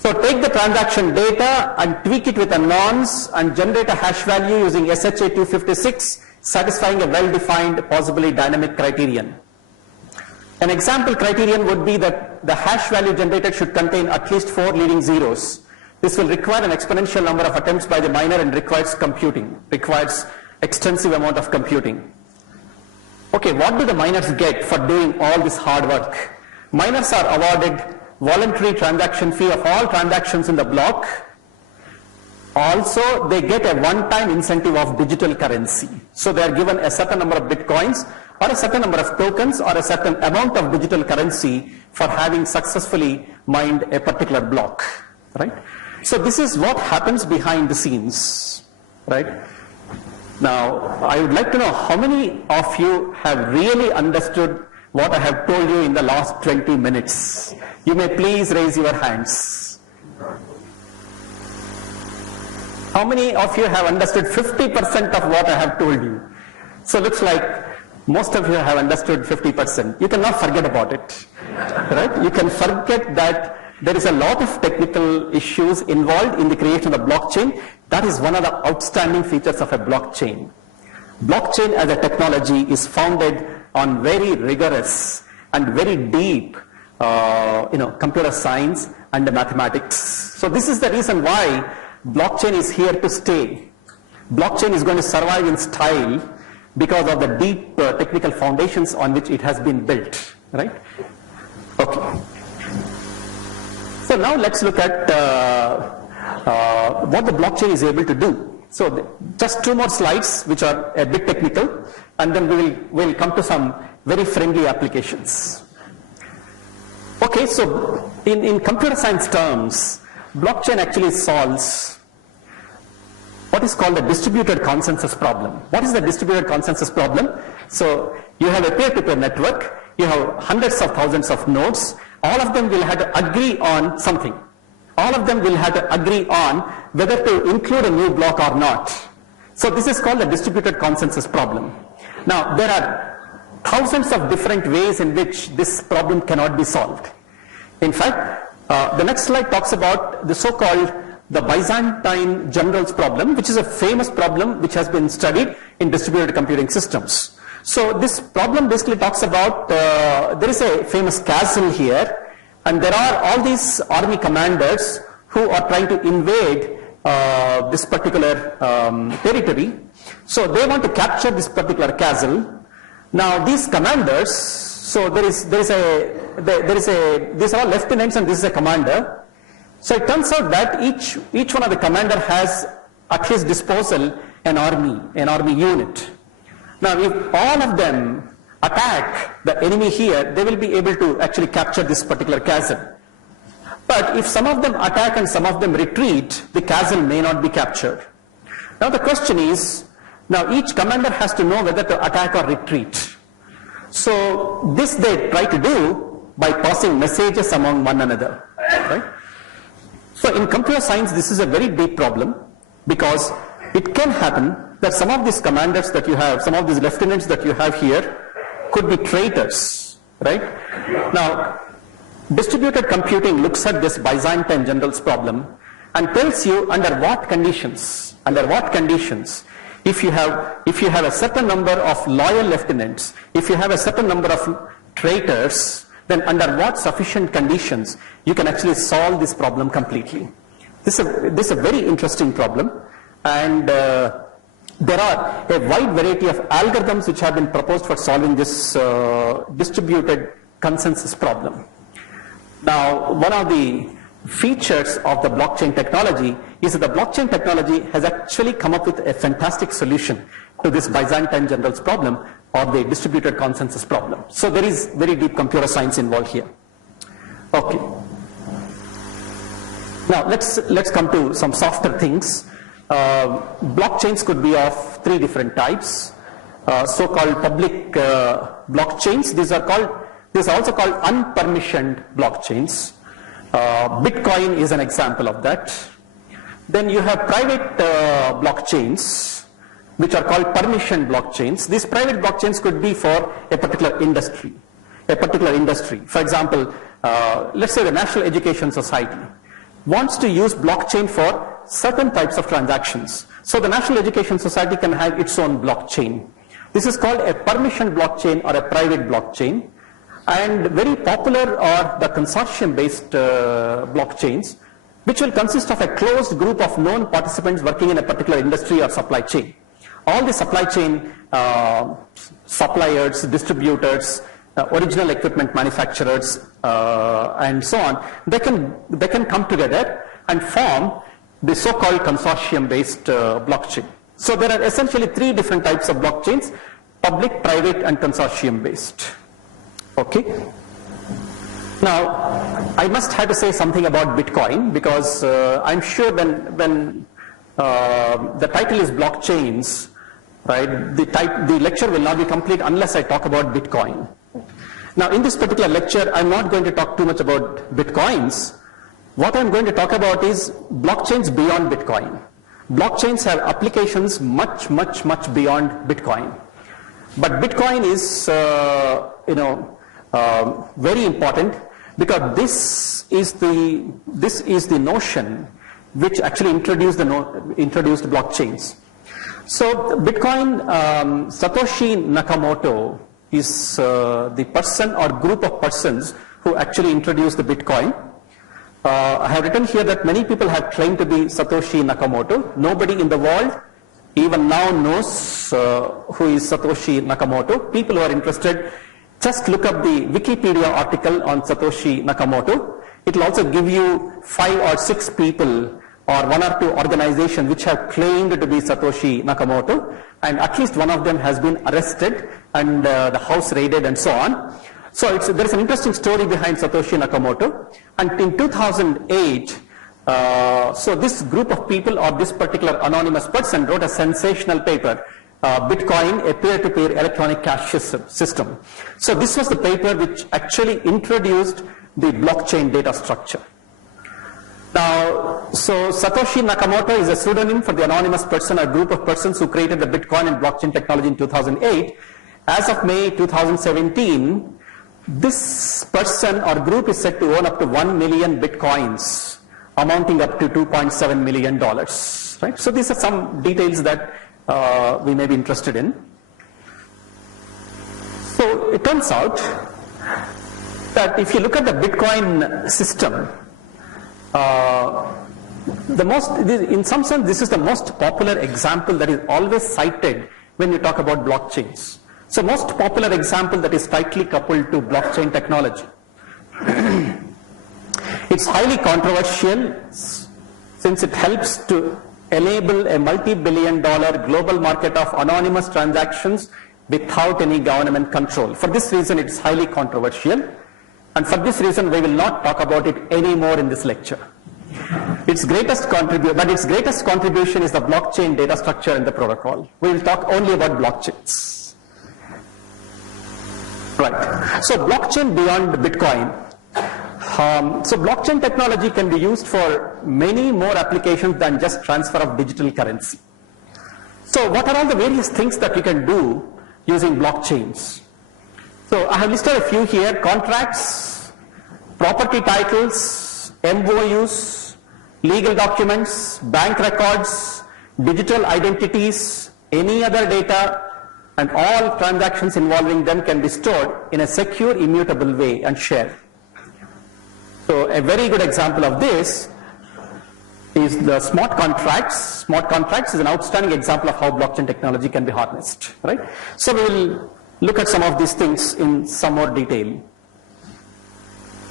So take the transaction data and tweak it with a nonce and generate a hash value using SHA-256, satisfying a well-defined, possibly dynamic criterion. An example criterion would be that the hash value generated should contain at least 4 leading zeros. This will require an exponential number of attempts by the miner and requires extensive amount of computing. Okay, what do the miners get for doing all this hard work? Miners are awarded voluntary transaction fee of all transactions in the block. Also, they get a one-time incentive of digital currency. So they are given a certain number of bitcoins or a certain number of tokens or a certain amount of digital currency for having successfully mined a particular block, right? So this is what happens behind the scenes, right? Now, I would like to know how many of you have really understood what I have told you in the last 20 minutes. You may please raise your hands. How many of you have understood 50% of what I have told you? So looks like most of you have understood 50%. You cannot forget about it, right? You can forget that there is a lot of technical issues involved in the creation of the blockchain. That is one of the outstanding features of a blockchain. Blockchain as a technology is founded on very rigorous and very deep computer science and mathematics. So this is the reason why blockchain is here to stay. Blockchain is going to survive in style because of the deep technical foundations on which it has been built, right? Okay. So now let's look at what the blockchain is able to do. So just 2 more slides which are a bit technical, and then we'll come to some very friendly applications. Okay, so in computer science terms, blockchain actually solves what is called the distributed consensus problem. What is the distributed consensus problem? So you have a peer-to-peer network, you have hundreds of thousands of nodes, all of them will have to agree on something. All of them will have to agree on whether to include a new block or not. So this is called the distributed consensus problem. Now there are thousands of different ways in which this problem cannot be solved. In fact, the next slide talks about the so-called the Byzantine generals problem, which is a famous problem which has been studied in distributed computing systems. So this problem basically talks about, there is a famous castle here, and there are all these army commanders who are trying to invade this particular territory. So they want to capture this particular castle. Now these commanders, so these are all lieutenants and this is a commander. So it turns out that each one of the commander has at his disposal an army unit. Now if all of them attack the enemy here, they will be able to actually capture this particular castle. But if some of them attack and some of them retreat, the castle may not be captured. Now the question is, now each commander has to know whether to attack or retreat. So this they try to do by passing messages among one another. right? So in computer science, this is a very deep problem because it can happen that some of these commanders that you have, some of these lieutenants that you have here could be traitors, right? Now, distributed computing looks at this Byzantine generals problem and tells you under what conditions, if you have a certain number of loyal lieutenants, if you have a certain number of traitors, then under what sufficient conditions you can actually solve this problem completely. This is a very interesting problem, and there are a wide variety of algorithms which have been proposed for solving this distributed consensus problem. Now, one of the features of the blockchain technology is that the blockchain technology has actually come up with a fantastic solution to this Byzantine generals problem or the distributed consensus problem. So there is very deep computer science involved here. Okay. Now let's come to some softer things. Blockchains could be of three different types. So-called public blockchains. These are also called unpermissioned blockchains. Bitcoin is an example of that. Then you have private blockchains, which are called permissioned blockchains. These private blockchains could be for a particular industry. For example, let's say the National Education Society wants to use blockchain for certain types of transactions. So the National Education Society can have its own blockchain. This is called a permissioned blockchain or a private blockchain. And very popular are the consortium-based blockchains, which will consist of a closed group of known participants working in a particular industry or supply chain. All the supply chain suppliers, distributors, original equipment manufacturers, and so on, they can come together and form the so-called consortium-based blockchain. So there are essentially three different types of blockchains: public, private, and consortium-based. Okay. Now, I must have to say something about Bitcoin because I'm sure when the title is blockchains, right, the lecture will not be complete unless I talk about Bitcoin. Now, in this particular lecture, I'm not going to talk too much about Bitcoins. What I'm going to talk about is blockchains beyond Bitcoin. Blockchains have applications much, much, much beyond Bitcoin. But Bitcoin is, very important because this is the notion which actually introduced blockchains. So Bitcoin, Satoshi Nakamoto is the person or group of persons who actually introduced the Bitcoin. I have written here that many people have claimed to be Satoshi Nakamoto. Nobody in the world even now knows who is Satoshi Nakamoto. People who are interested, just look up the Wikipedia article on Satoshi Nakamoto. It will also give you 5 or 6 people or 1 or 2 organizations which have claimed to be Satoshi Nakamoto, and at least one of them has been arrested and the house raided and so on. So there is an interesting story behind Satoshi Nakamoto. And in 2008, so this group of people or this particular anonymous person wrote a sensational paper, Bitcoin, a peer-to-peer electronic cash system. So this was the paper which actually introduced the blockchain data structure. Now, so Satoshi Nakamoto is a pseudonym for the anonymous person or group of persons who created the Bitcoin and blockchain technology in 2008. As of May 2017, this person or group is said to own up to 1 million Bitcoins, amounting up to $2.7 million. Right? So these are some details that we may be interested in. So it turns out that if you look at the Bitcoin system, in some sense, this is the most popular example that is always cited when you talk about blockchains. So most popular example that is tightly coupled to blockchain technology. It's highly controversial since it helps to enable a multi-billion-dollar global market of anonymous transactions without any government control. For this reason, it's highly controversial. And for this reason, we will not talk about it anymore in this lecture. Its greatest contribution is the blockchain data structure and the protocol. We will talk only about blockchains. Right. So blockchain beyond Bitcoin So blockchain technology can be used for many more applications than just transfer of digital currency. So what are all the various things that we can do using blockchains? So I have listed a few here: contracts, property titles, MOUs, legal documents, bank records, digital identities, any other data, and all transactions involving them can be stored in a secure, immutable way and shared. So a very good example of this is the smart contracts. Smart contracts is an outstanding example of how blockchain technology can be harnessed, right? So we will look at some of these things in some more detail.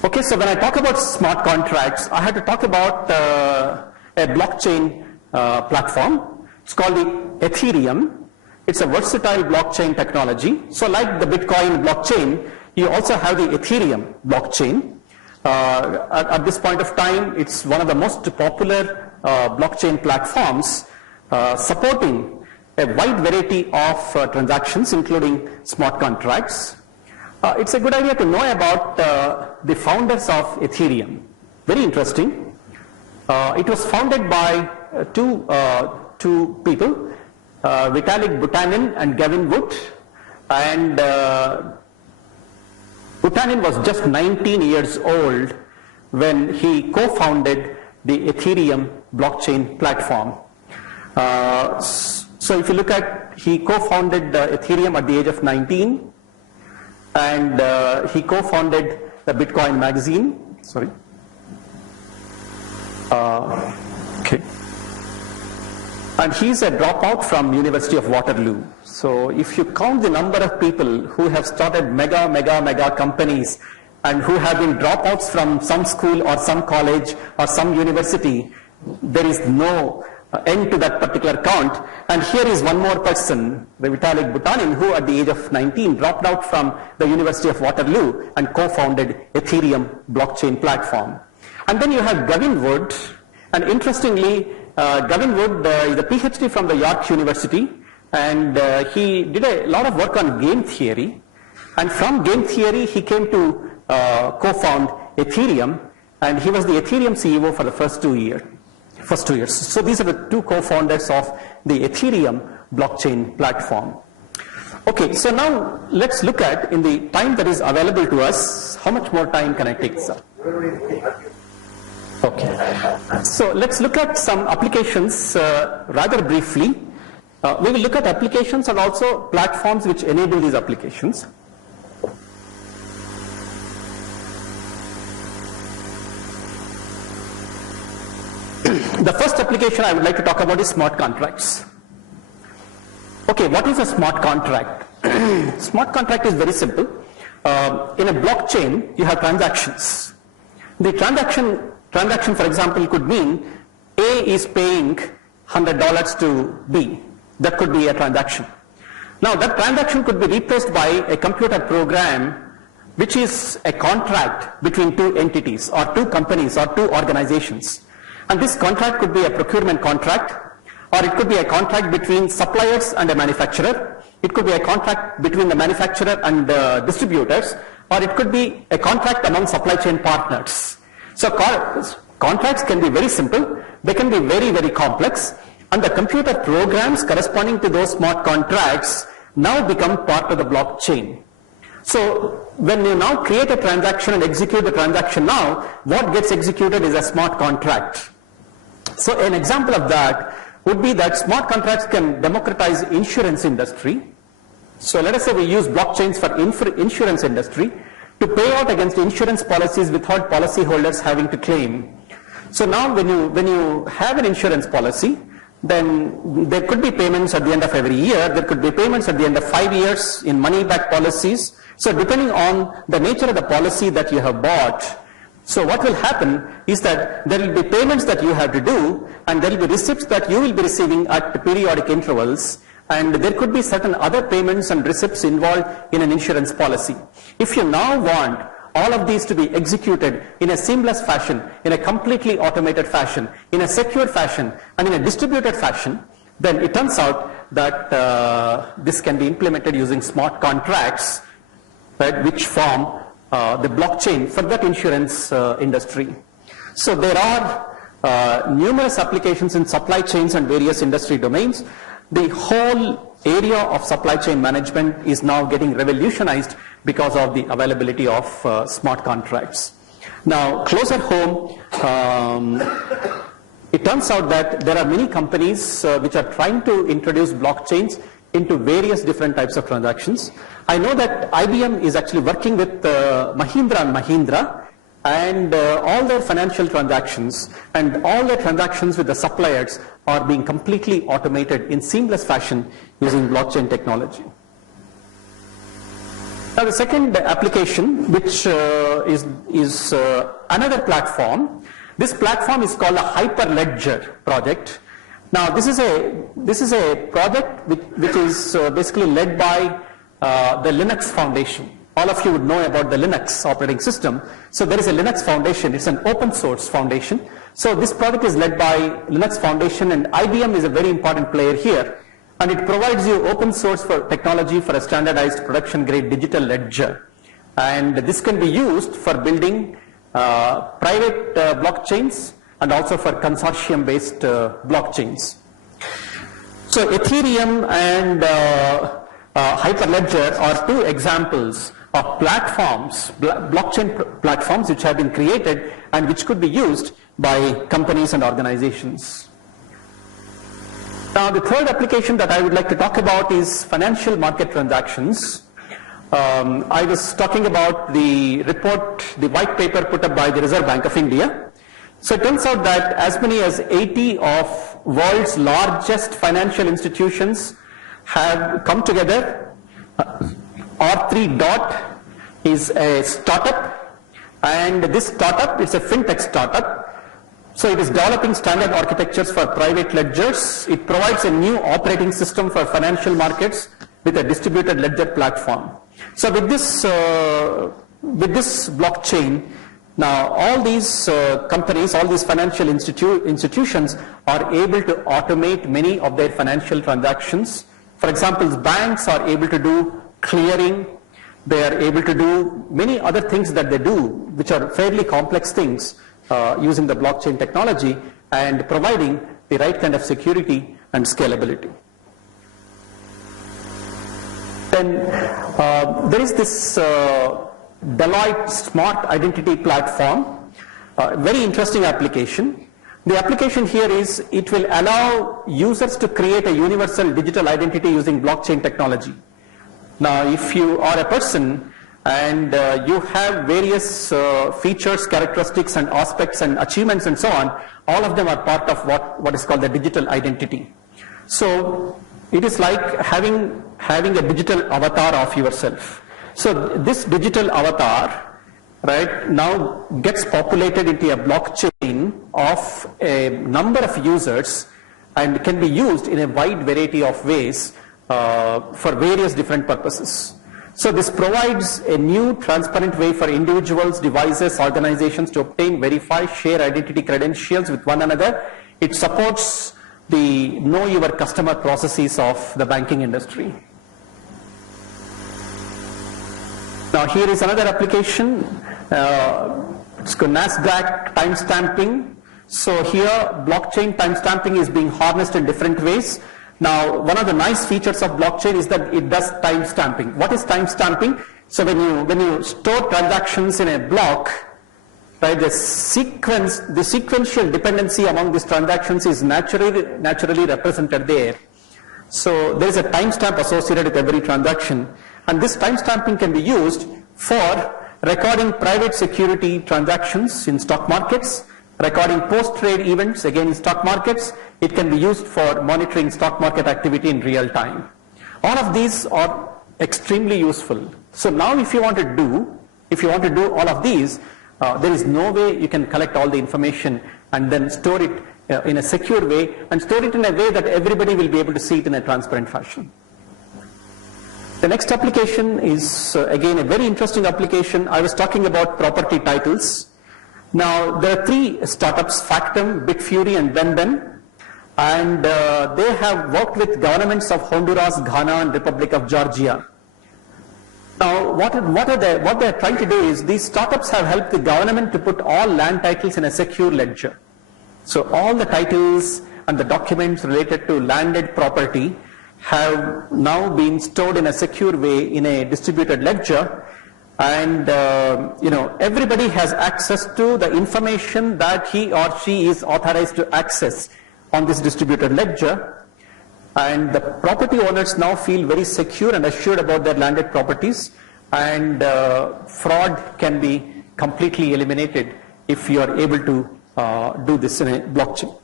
Okay, so when I talk about smart contracts, I have to talk about a blockchain platform. It's called the Ethereum. It's a versatile blockchain technology. So like the Bitcoin blockchain, you also have the Ethereum blockchain. At this point of time, it's one of the most popular blockchain platforms supporting a wide variety of transactions, including smart contracts. It's a good idea to know about the founders of Ethereum. Very interesting. It was founded by two people, Vitalik Buterin and Gavin Wood, and Buterin was just 19 years old when he co-founded the Ethereum blockchain platform. So if you look at, he co-founded Ethereum at the age of 19, and he co-founded the Bitcoin magazine. Sorry. Okay. And he's a dropout from University of Waterloo. So if you count the number of people who have started mega companies and who have been dropouts from some school or some college or some university, there is no end to that particular count. And here is one more person, the Vitalik Buterin, who at the age of 19 dropped out from the University of Waterloo and co-founded Ethereum blockchain platform. And then you have Gavin Wood, and interestingly, Gavin Wood is a PhD from the York University, and he did a lot of work on game theory, and from game theory he came to co-found Ethereum, and he was the Ethereum CEO for the first 2 years. So these are the two co-founders of the Ethereum blockchain platform. Okay, so now let's look at, in the time that is available to us, how much more time can I take, sir? Okay, so let's look at some applications rather briefly. We will look at applications and also platforms which enable these applications. The first application I would like to talk about is smart contracts. Okay, what is a smart contract? Smart contract is very simple. In a blockchain, you have transactions. The transaction, for example, could mean A is paying $100 to B. That could be a transaction. Now, that transaction could be replaced by a computer program which is a contract between two entities or two companies or two organizations. And this contract could be a procurement contract, or it could be a contract between suppliers and a manufacturer. It could be a contract between the manufacturer and distributors, or it could be a contract among supply chain partners. So contracts can be very simple, they can be very complex, and the computer programs corresponding to those smart contracts now become part of the blockchain. So when you now create a transaction and execute the transaction now, what gets executed is a smart contract. So an example of that would be that smart contracts can democratize insurance industry. So let us say we use blockchains for insurance industry to pay out against insurance policies without policyholders having to claim. So now when you have an insurance policy, then there could be payments at the end of every year, there could be payments at the end of 5 years in money-back policies. So depending on the nature of the policy that you have bought, so what will happen is that there will be payments that you have to do, and there will be receipts that you will be receiving at periodic intervals, and there could be certain other payments and receipts involved in an insurance policy. If you now want all of these to be executed in a seamless fashion, in a completely automated fashion, in a secure fashion, and in a distributed fashion, then it turns out that this can be implemented using smart contracts, right, which form the blockchain for that insurance industry. So there are numerous applications in supply chains and various industry domains. The whole area of supply chain management is now getting revolutionized because of the availability of smart contracts. Now, closer home, it turns out that there are many companies which are trying to introduce blockchains into various different types of transactions. I know that IBM is actually working with Mahindra & Mahindra, and all their financial transactions and all their transactions with the suppliers are being completely automated in seamless fashion using blockchain technology. Now the second application, which is another platform. This platform is called a Hyperledger project. Now this is a project which is basically led by the Linux Foundation. All of you would know about the Linux operating system. So there is a Linux Foundation. It's an open source foundation. So this project is led by Linux Foundation, and IBM is a very important player here. And it provides you open source for technology for a standardized production grade digital ledger. And this can be used for building private blockchains and also for consortium based blockchains. So Ethereum and Hyperledger are two examples of platforms, blockchain platforms which have been created and which could be used by companies and organizations. Now the third application that I would like to talk about is financial market transactions. I was talking about the report, the white paper put up by the Reserve Bank of India. So it turns out that as many as 80 of world's largest financial institutions have come together. R3 Dot is a startup, and this startup is a fintech startup. So it is developing standard architectures for private ledgers. It provides a new operating system for financial markets with a distributed ledger platform. So with this blockchain, now all these companies, all these financial institutions are able to automate many of their financial transactions. For example, banks are able to do clearing. They are able to do many other things that they do, which are fairly complex things, using the blockchain technology and providing the right kind of security and scalability. Then there is this Deloitte Smart Identity Platform, very interesting application. The application here is it will allow users to create a universal digital identity using blockchain technology. Now, if you are a person and you have various features, characteristics and aspects and achievements and so on, all of them are part of what is called the digital identity. So it is like having a digital avatar of yourself. So this digital avatar, right, now gets populated into a blockchain of a number of users and can be used in a wide variety of ways for various different purposes. So this provides a new transparent way for individuals, devices, organizations to obtain, verify, share identity credentials with one another. It supports the know your customer processes of the banking industry. Now here is another application. It's called NASDAQ timestamping. So here blockchain timestamping is being harnessed in different ways. Now one of the nice features of blockchain is that it does timestamping. What is timestamping? So when you store transactions in a block, right, the sequential dependency among these transactions is naturally represented there. So there is a timestamp associated with every transaction, and this timestamping can be used for recording private security transactions in stock markets, recording post-trade events again in stock markets. It can be used for monitoring stock market activity in real time. All of these are extremely useful. So now if you want to do all of these, there is no way you can collect all the information and then store it in a secure way and store it in a way that everybody will be able to see it in a transparent fashion. The next application is again a very interesting application. I was talking about property titles. Now there are three startups, Factum, Bitfury and Benben, and they have worked with governments of Honduras, Ghana and Republic of Georgia. Now, what they're trying to do is, these startups have helped the government to put all land titles in a secure ledger. So all the titles and the documents related to landed property have now been stored in a secure way in a distributed ledger, and everybody has access to the information that he or she is authorized to access on this distributed ledger. And the property owners now feel very secure and assured about their landed properties, and fraud can be completely eliminated if you are able to do this in a blockchain.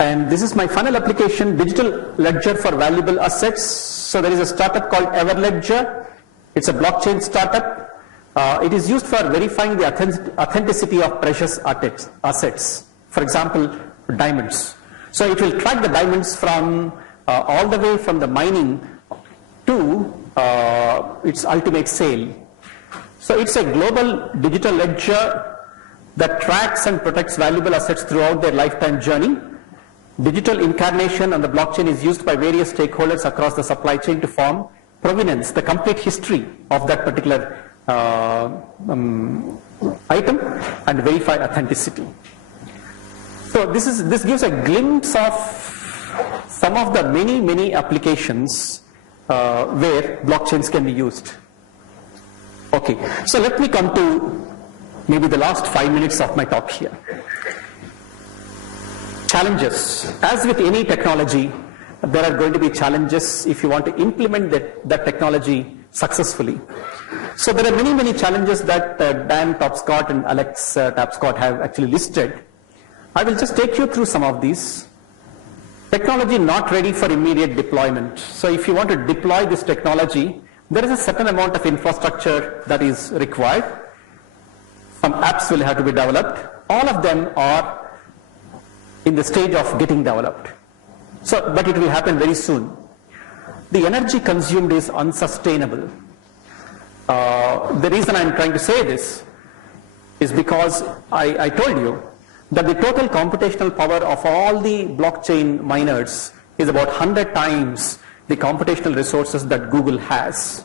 And this is my final application, digital ledger for valuable assets. So there is a startup called Everledger. It's a blockchain startup. It is used for verifying the authenticity of precious assets. For example, diamonds. So it will track the diamonds from all the way from the mining to its ultimate sale. So it's a global digital ledger that tracks and protects valuable assets throughout their lifetime journey. Digital incarnation on the blockchain is used by various stakeholders across the supply chain to form provenance, the complete history of that particular item, and verify authenticity. So this gives a glimpse of some of the many applications where blockchains can be used. Okay, so let me come to maybe the last 5 minutes of my talk here. Challenges. As with any technology, there are going to be challenges if you want to implement that technology successfully. So there are many challenges that Dan Tapscott and Alex Tapscott have actually listed. I will just take you through some of these. Technology not ready for immediate deployment. So if you want to deploy this technology, there is a certain amount of infrastructure that is required. Some apps will have to be developed. All of them are in the stage of getting developed. So, but it will happen very soon. The energy consumed is unsustainable. The reason I'm trying to say this is because I told you that the total computational power of all the blockchain miners is about 100 times the computational resources that Google has.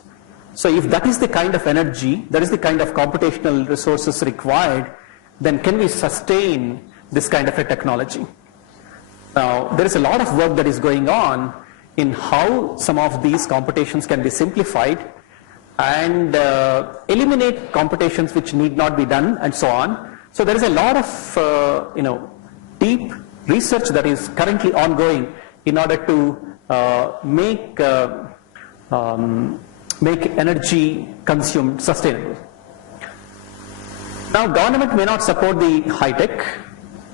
So if that is the kind of energy, that is the kind of computational resources required, then can we sustain this kind of a technology? Now, there is a lot of work that is going on in how some of these computations can be simplified and eliminate computations which need not be done, and so on. So there is a lot of deep research that is currently ongoing in order to make energy consumed sustainable. Now, government may not support the high tech.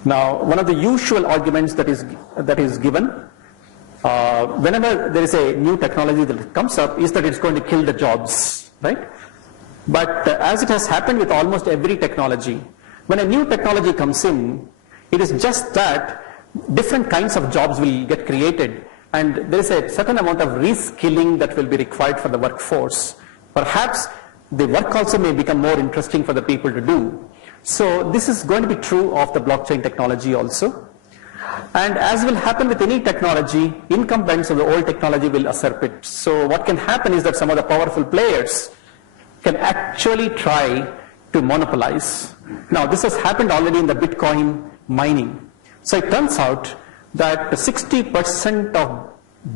Now, one of the usual arguments that is given whenever there is a new technology that comes up is that it's going to kill the jobs, right? But as it has happened with almost every technology, when a new technology comes in, it is just that different kinds of jobs will get created, and there is a certain amount of reskilling that will be required for the workforce. Perhaps the work also may become more interesting for the people to do. So this is going to be true of the blockchain technology also. And as will happen with any technology, incumbents of the old technology will usurp it. So what can happen is that some of the powerful players can actually try to monopolize. Now, this has happened already in the Bitcoin mining. So it turns out that 60% of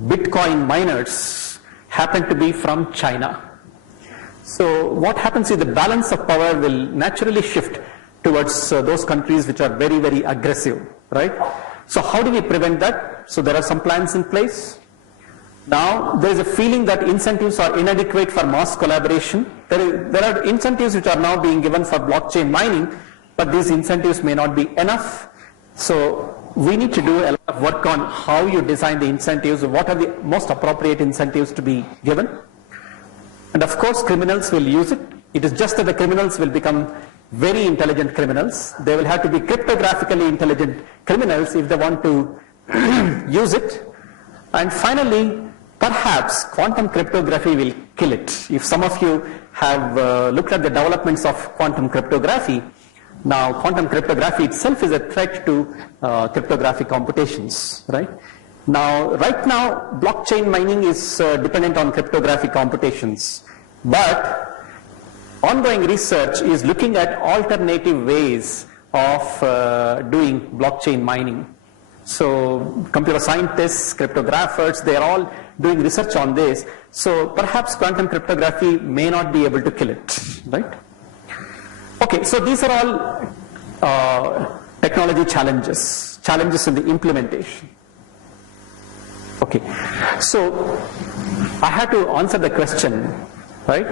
Bitcoin miners happen to be from China. So what happens is the balance of power will naturally shift towards those countries which are very aggressive, right? So how do we prevent that? So there are some plans in place. Now there is a feeling that incentives are inadequate for mass collaboration. There are incentives which are now being given for blockchain mining, but these incentives may not be enough. So we need to do a lot of work on how you design the incentives, what are the most appropriate incentives to be given. And of course criminals will use it. It is just that the criminals will become very intelligent criminals. They will have to be cryptographically intelligent criminals if they want to use it. And finally, perhaps quantum cryptography will kill it. If some of you have looked at the developments of quantum cryptography, now quantum cryptography itself is a threat to cryptographic computations, right? Now, right now, blockchain mining is dependent on cryptographic computations, but ongoing research is looking at alternative ways of doing blockchain mining. So computer scientists, cryptographers, they are all doing research on this. So perhaps quantum cryptography may not be able to kill it, right? Okay, so these are all technology challenges in the implementation. Okay, so I had to answer the question, right?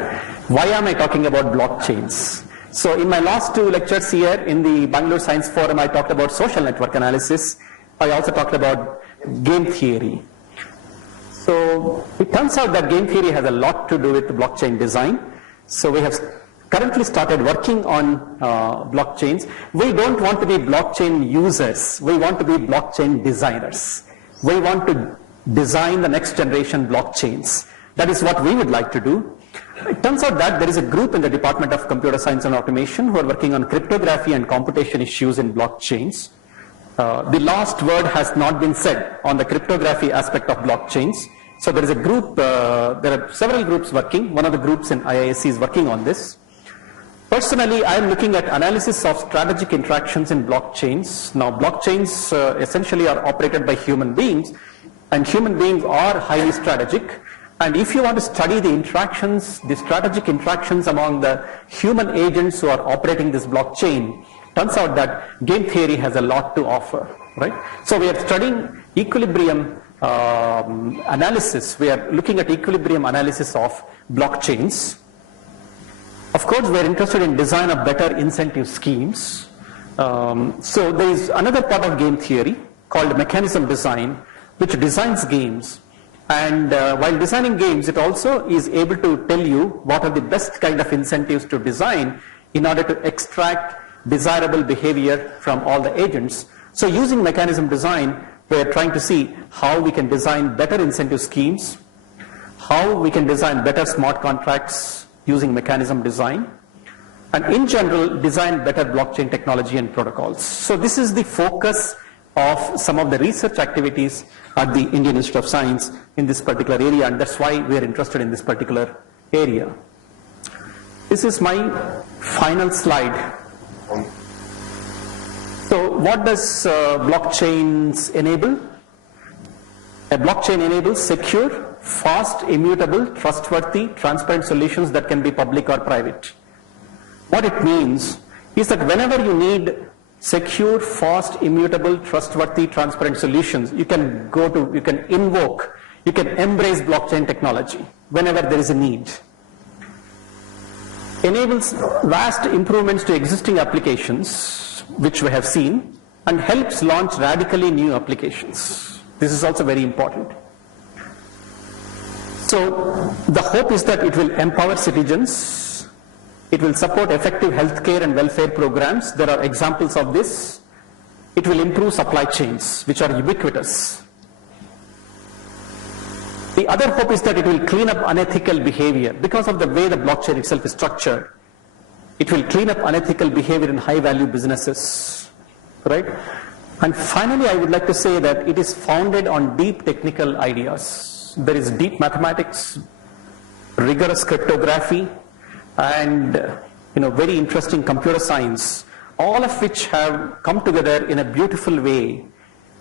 Why am I talking about blockchains? So in my last 2 lectures here in the Bangalore Science Forum, I talked about social network analysis. I also talked about game theory. So it turns out that game theory has a lot to do with blockchain design. So we have currently started working on blockchains. We don't want to be blockchain users. We want to be blockchain designers. We want to design the next generation blockchains. That is what we would like to do. It turns out that there is a group in the Department of Computer Science and Automation who are working on cryptography and computation issues in blockchains. The last word has not been said on the cryptography aspect of blockchains. So there is a group, there are several groups working. One of the groups in IISc is working on this. Personally, I am looking at analysis of strategic interactions in blockchains. Now, blockchains essentially are operated by human beings, and human beings are highly strategic. And if you want to study the interactions, the strategic interactions among the human agents who are operating this blockchain, turns out that game theory has a lot to offer, right? So we are studying equilibrium analysis. We are looking at equilibrium analysis of blockchains. Of course, we are interested in design of better incentive schemes. So there is another part of game theory called mechanism design, which designs games. And while designing games, it also is able to tell you what are the best kind of incentives to design in order to extract desirable behavior from all the agents. So using mechanism design, we are trying to see how we can design better incentive schemes, how we can design better smart contracts using mechanism design, and in general, design better blockchain technology and protocols. So this is the focus of some of the research activities at the Indian Institute of Science in this particular area, and that's why we are interested in this particular area. This is my final slide. So what does blockchains enable? A blockchain enables secure, fast, immutable, trustworthy, transparent solutions that can be public or private. What it means is that whenever you need secure, fast, immutable, trustworthy, transparent solutions, you can invoke, you can embrace blockchain technology whenever there is a need. Enables vast improvements to existing applications, which we have seen, and helps launch radically new applications. This is also very important. So the hope is that it will empower citizens, it will support effective healthcare and welfare programs. There are examples of this. It will improve supply chains, which are ubiquitous. The other hope is that it will clean up unethical behavior. Because of the way the blockchain itself is structured, it will clean up unethical behavior in high-value businesses, right? And finally, I would like to say that it is founded on deep technical ideas. There is deep mathematics, rigorous cryptography, and very interesting computer science, all of which have come together in a beautiful way,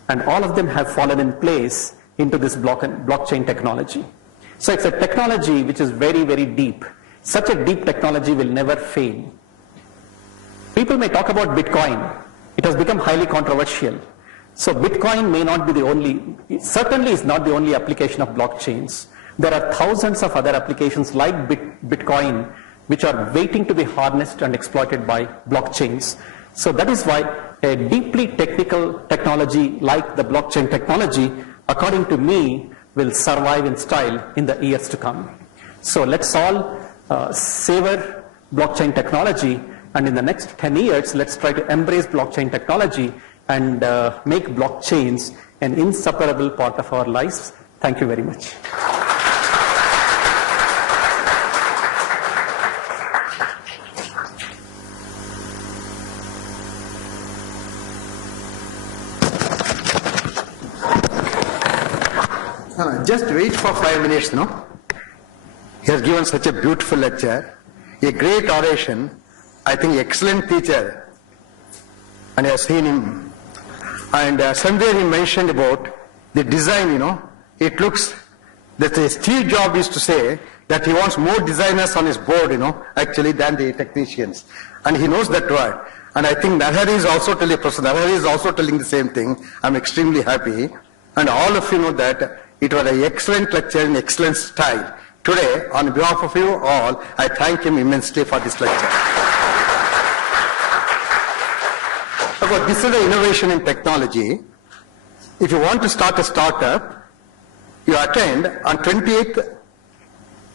and all of them have fallen in place into this blockchain technology. So it's a technology which is very, very deep. Such a deep technology will never fail. People may talk about Bitcoin. It has become highly controversial. So Bitcoin may not be the only, it certainly is not the only application of blockchains. There are thousands of other applications like Bitcoin, which are waiting to be harnessed and exploited by blockchains. So that is why a deeply technical technology like the blockchain technology, according to me, will survive in style in the years to come. So let's all savor blockchain technology, and in the next 10 years, let's try to embrace blockchain technology and make blockchains an inseparable part of our lives. Thank you very much. Just wait for 5 minutes, He has given such a beautiful lecture, a great oration, I think excellent teacher, and I have seen him. And somewhere he mentioned about the design, it looks that Steve Jobs used to say that he wants more designers on his board, actually than the technicians. And he knows that word. And I think Narahari is also telling, Professor Narahari is also telling the same thing. I'm extremely happy. And all of you know that it was an excellent lecture in excellent style. Today, on behalf of you all, I thank him immensely for this lecture. But this is the innovation in technology. If you want to start a startup, you attend on 28th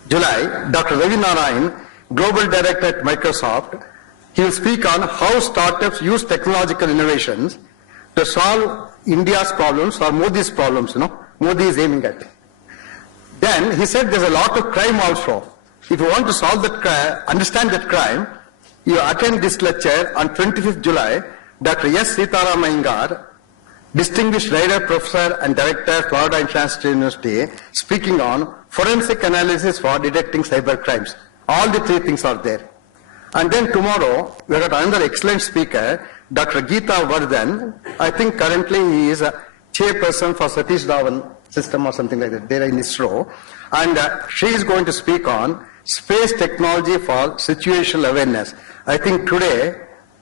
July, Dr.Y.N Narahari, Global Director at Microsoft. He will speak on how startups use technological innovations to solve India's problems or Modi's problems, Modi is aiming at. Then he said there's a lot of crime also. If you want to solve that crime, understand that crime, you attend this lecture on 25th July, Dr. S. Sitaram Iyengar, Distinguished Writer, Professor and Director, Florida International University, speaking on forensic analysis for detecting cyber crimes. All the 3 things are there. And then tomorrow, we have got another excellent speaker, Dr. Geeta Vardhan. I think currently he is a chairperson for Satish Dhawan system or something like that, there in ISRO. And she is going to speak on space technology for situational awareness. I think today,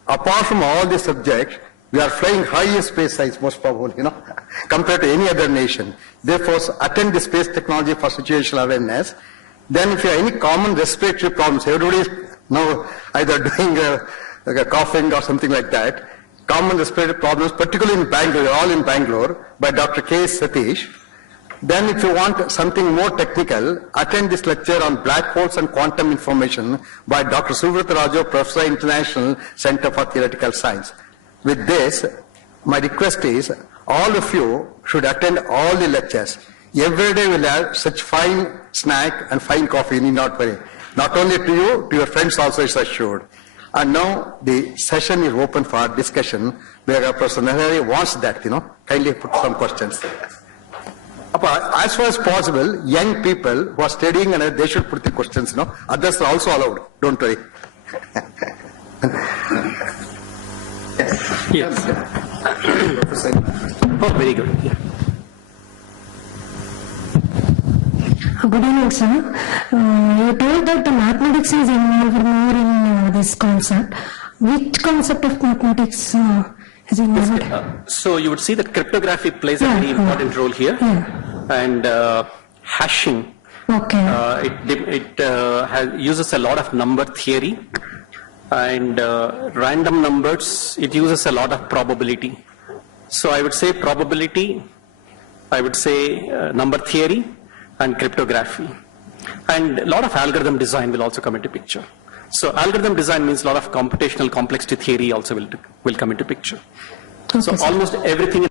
apart from all the subjects, we are flying high in space science, most probably, compared to any other nation. Therefore, attend the space technology for situational awareness. Then if you have any common respiratory problems, everybody is now either doing a coughing or something like that. Common respiratory problems, particularly in Bangalore, we are all in Bangalore, by Dr. K. Satish. Then if you want something more technical, attend this lecture on black holes and quantum information by Dr. Subrata Raju, Professor, International Center for Theoretical Science. With this, my request is, all of you should attend all the lectures. Every day we'll have such fine snack and fine coffee, you need not worry. Not only to you, to your friends also is assured. And now the session is open for discussion, where Professor Narahari wants that, kindly put some questions. As far as possible, young people who are studying, and they should put the questions, others are also allowed, don't worry. Yes. Oh, very good. Yeah. Good evening, sir. You told that the mathematics is involved more in this concept. Which concept of mathematics is involved? So you would see that cryptography plays a very important role here, and hashing. Okay. It uses a lot of number theory, and random numbers. It uses a lot of probability. So I would say probability. I would say number theory and cryptography, and a lot of algorithm design will also come into picture. So algorithm design means a lot of computational complexity theory also will come into picture. Okay, so sir. almost everything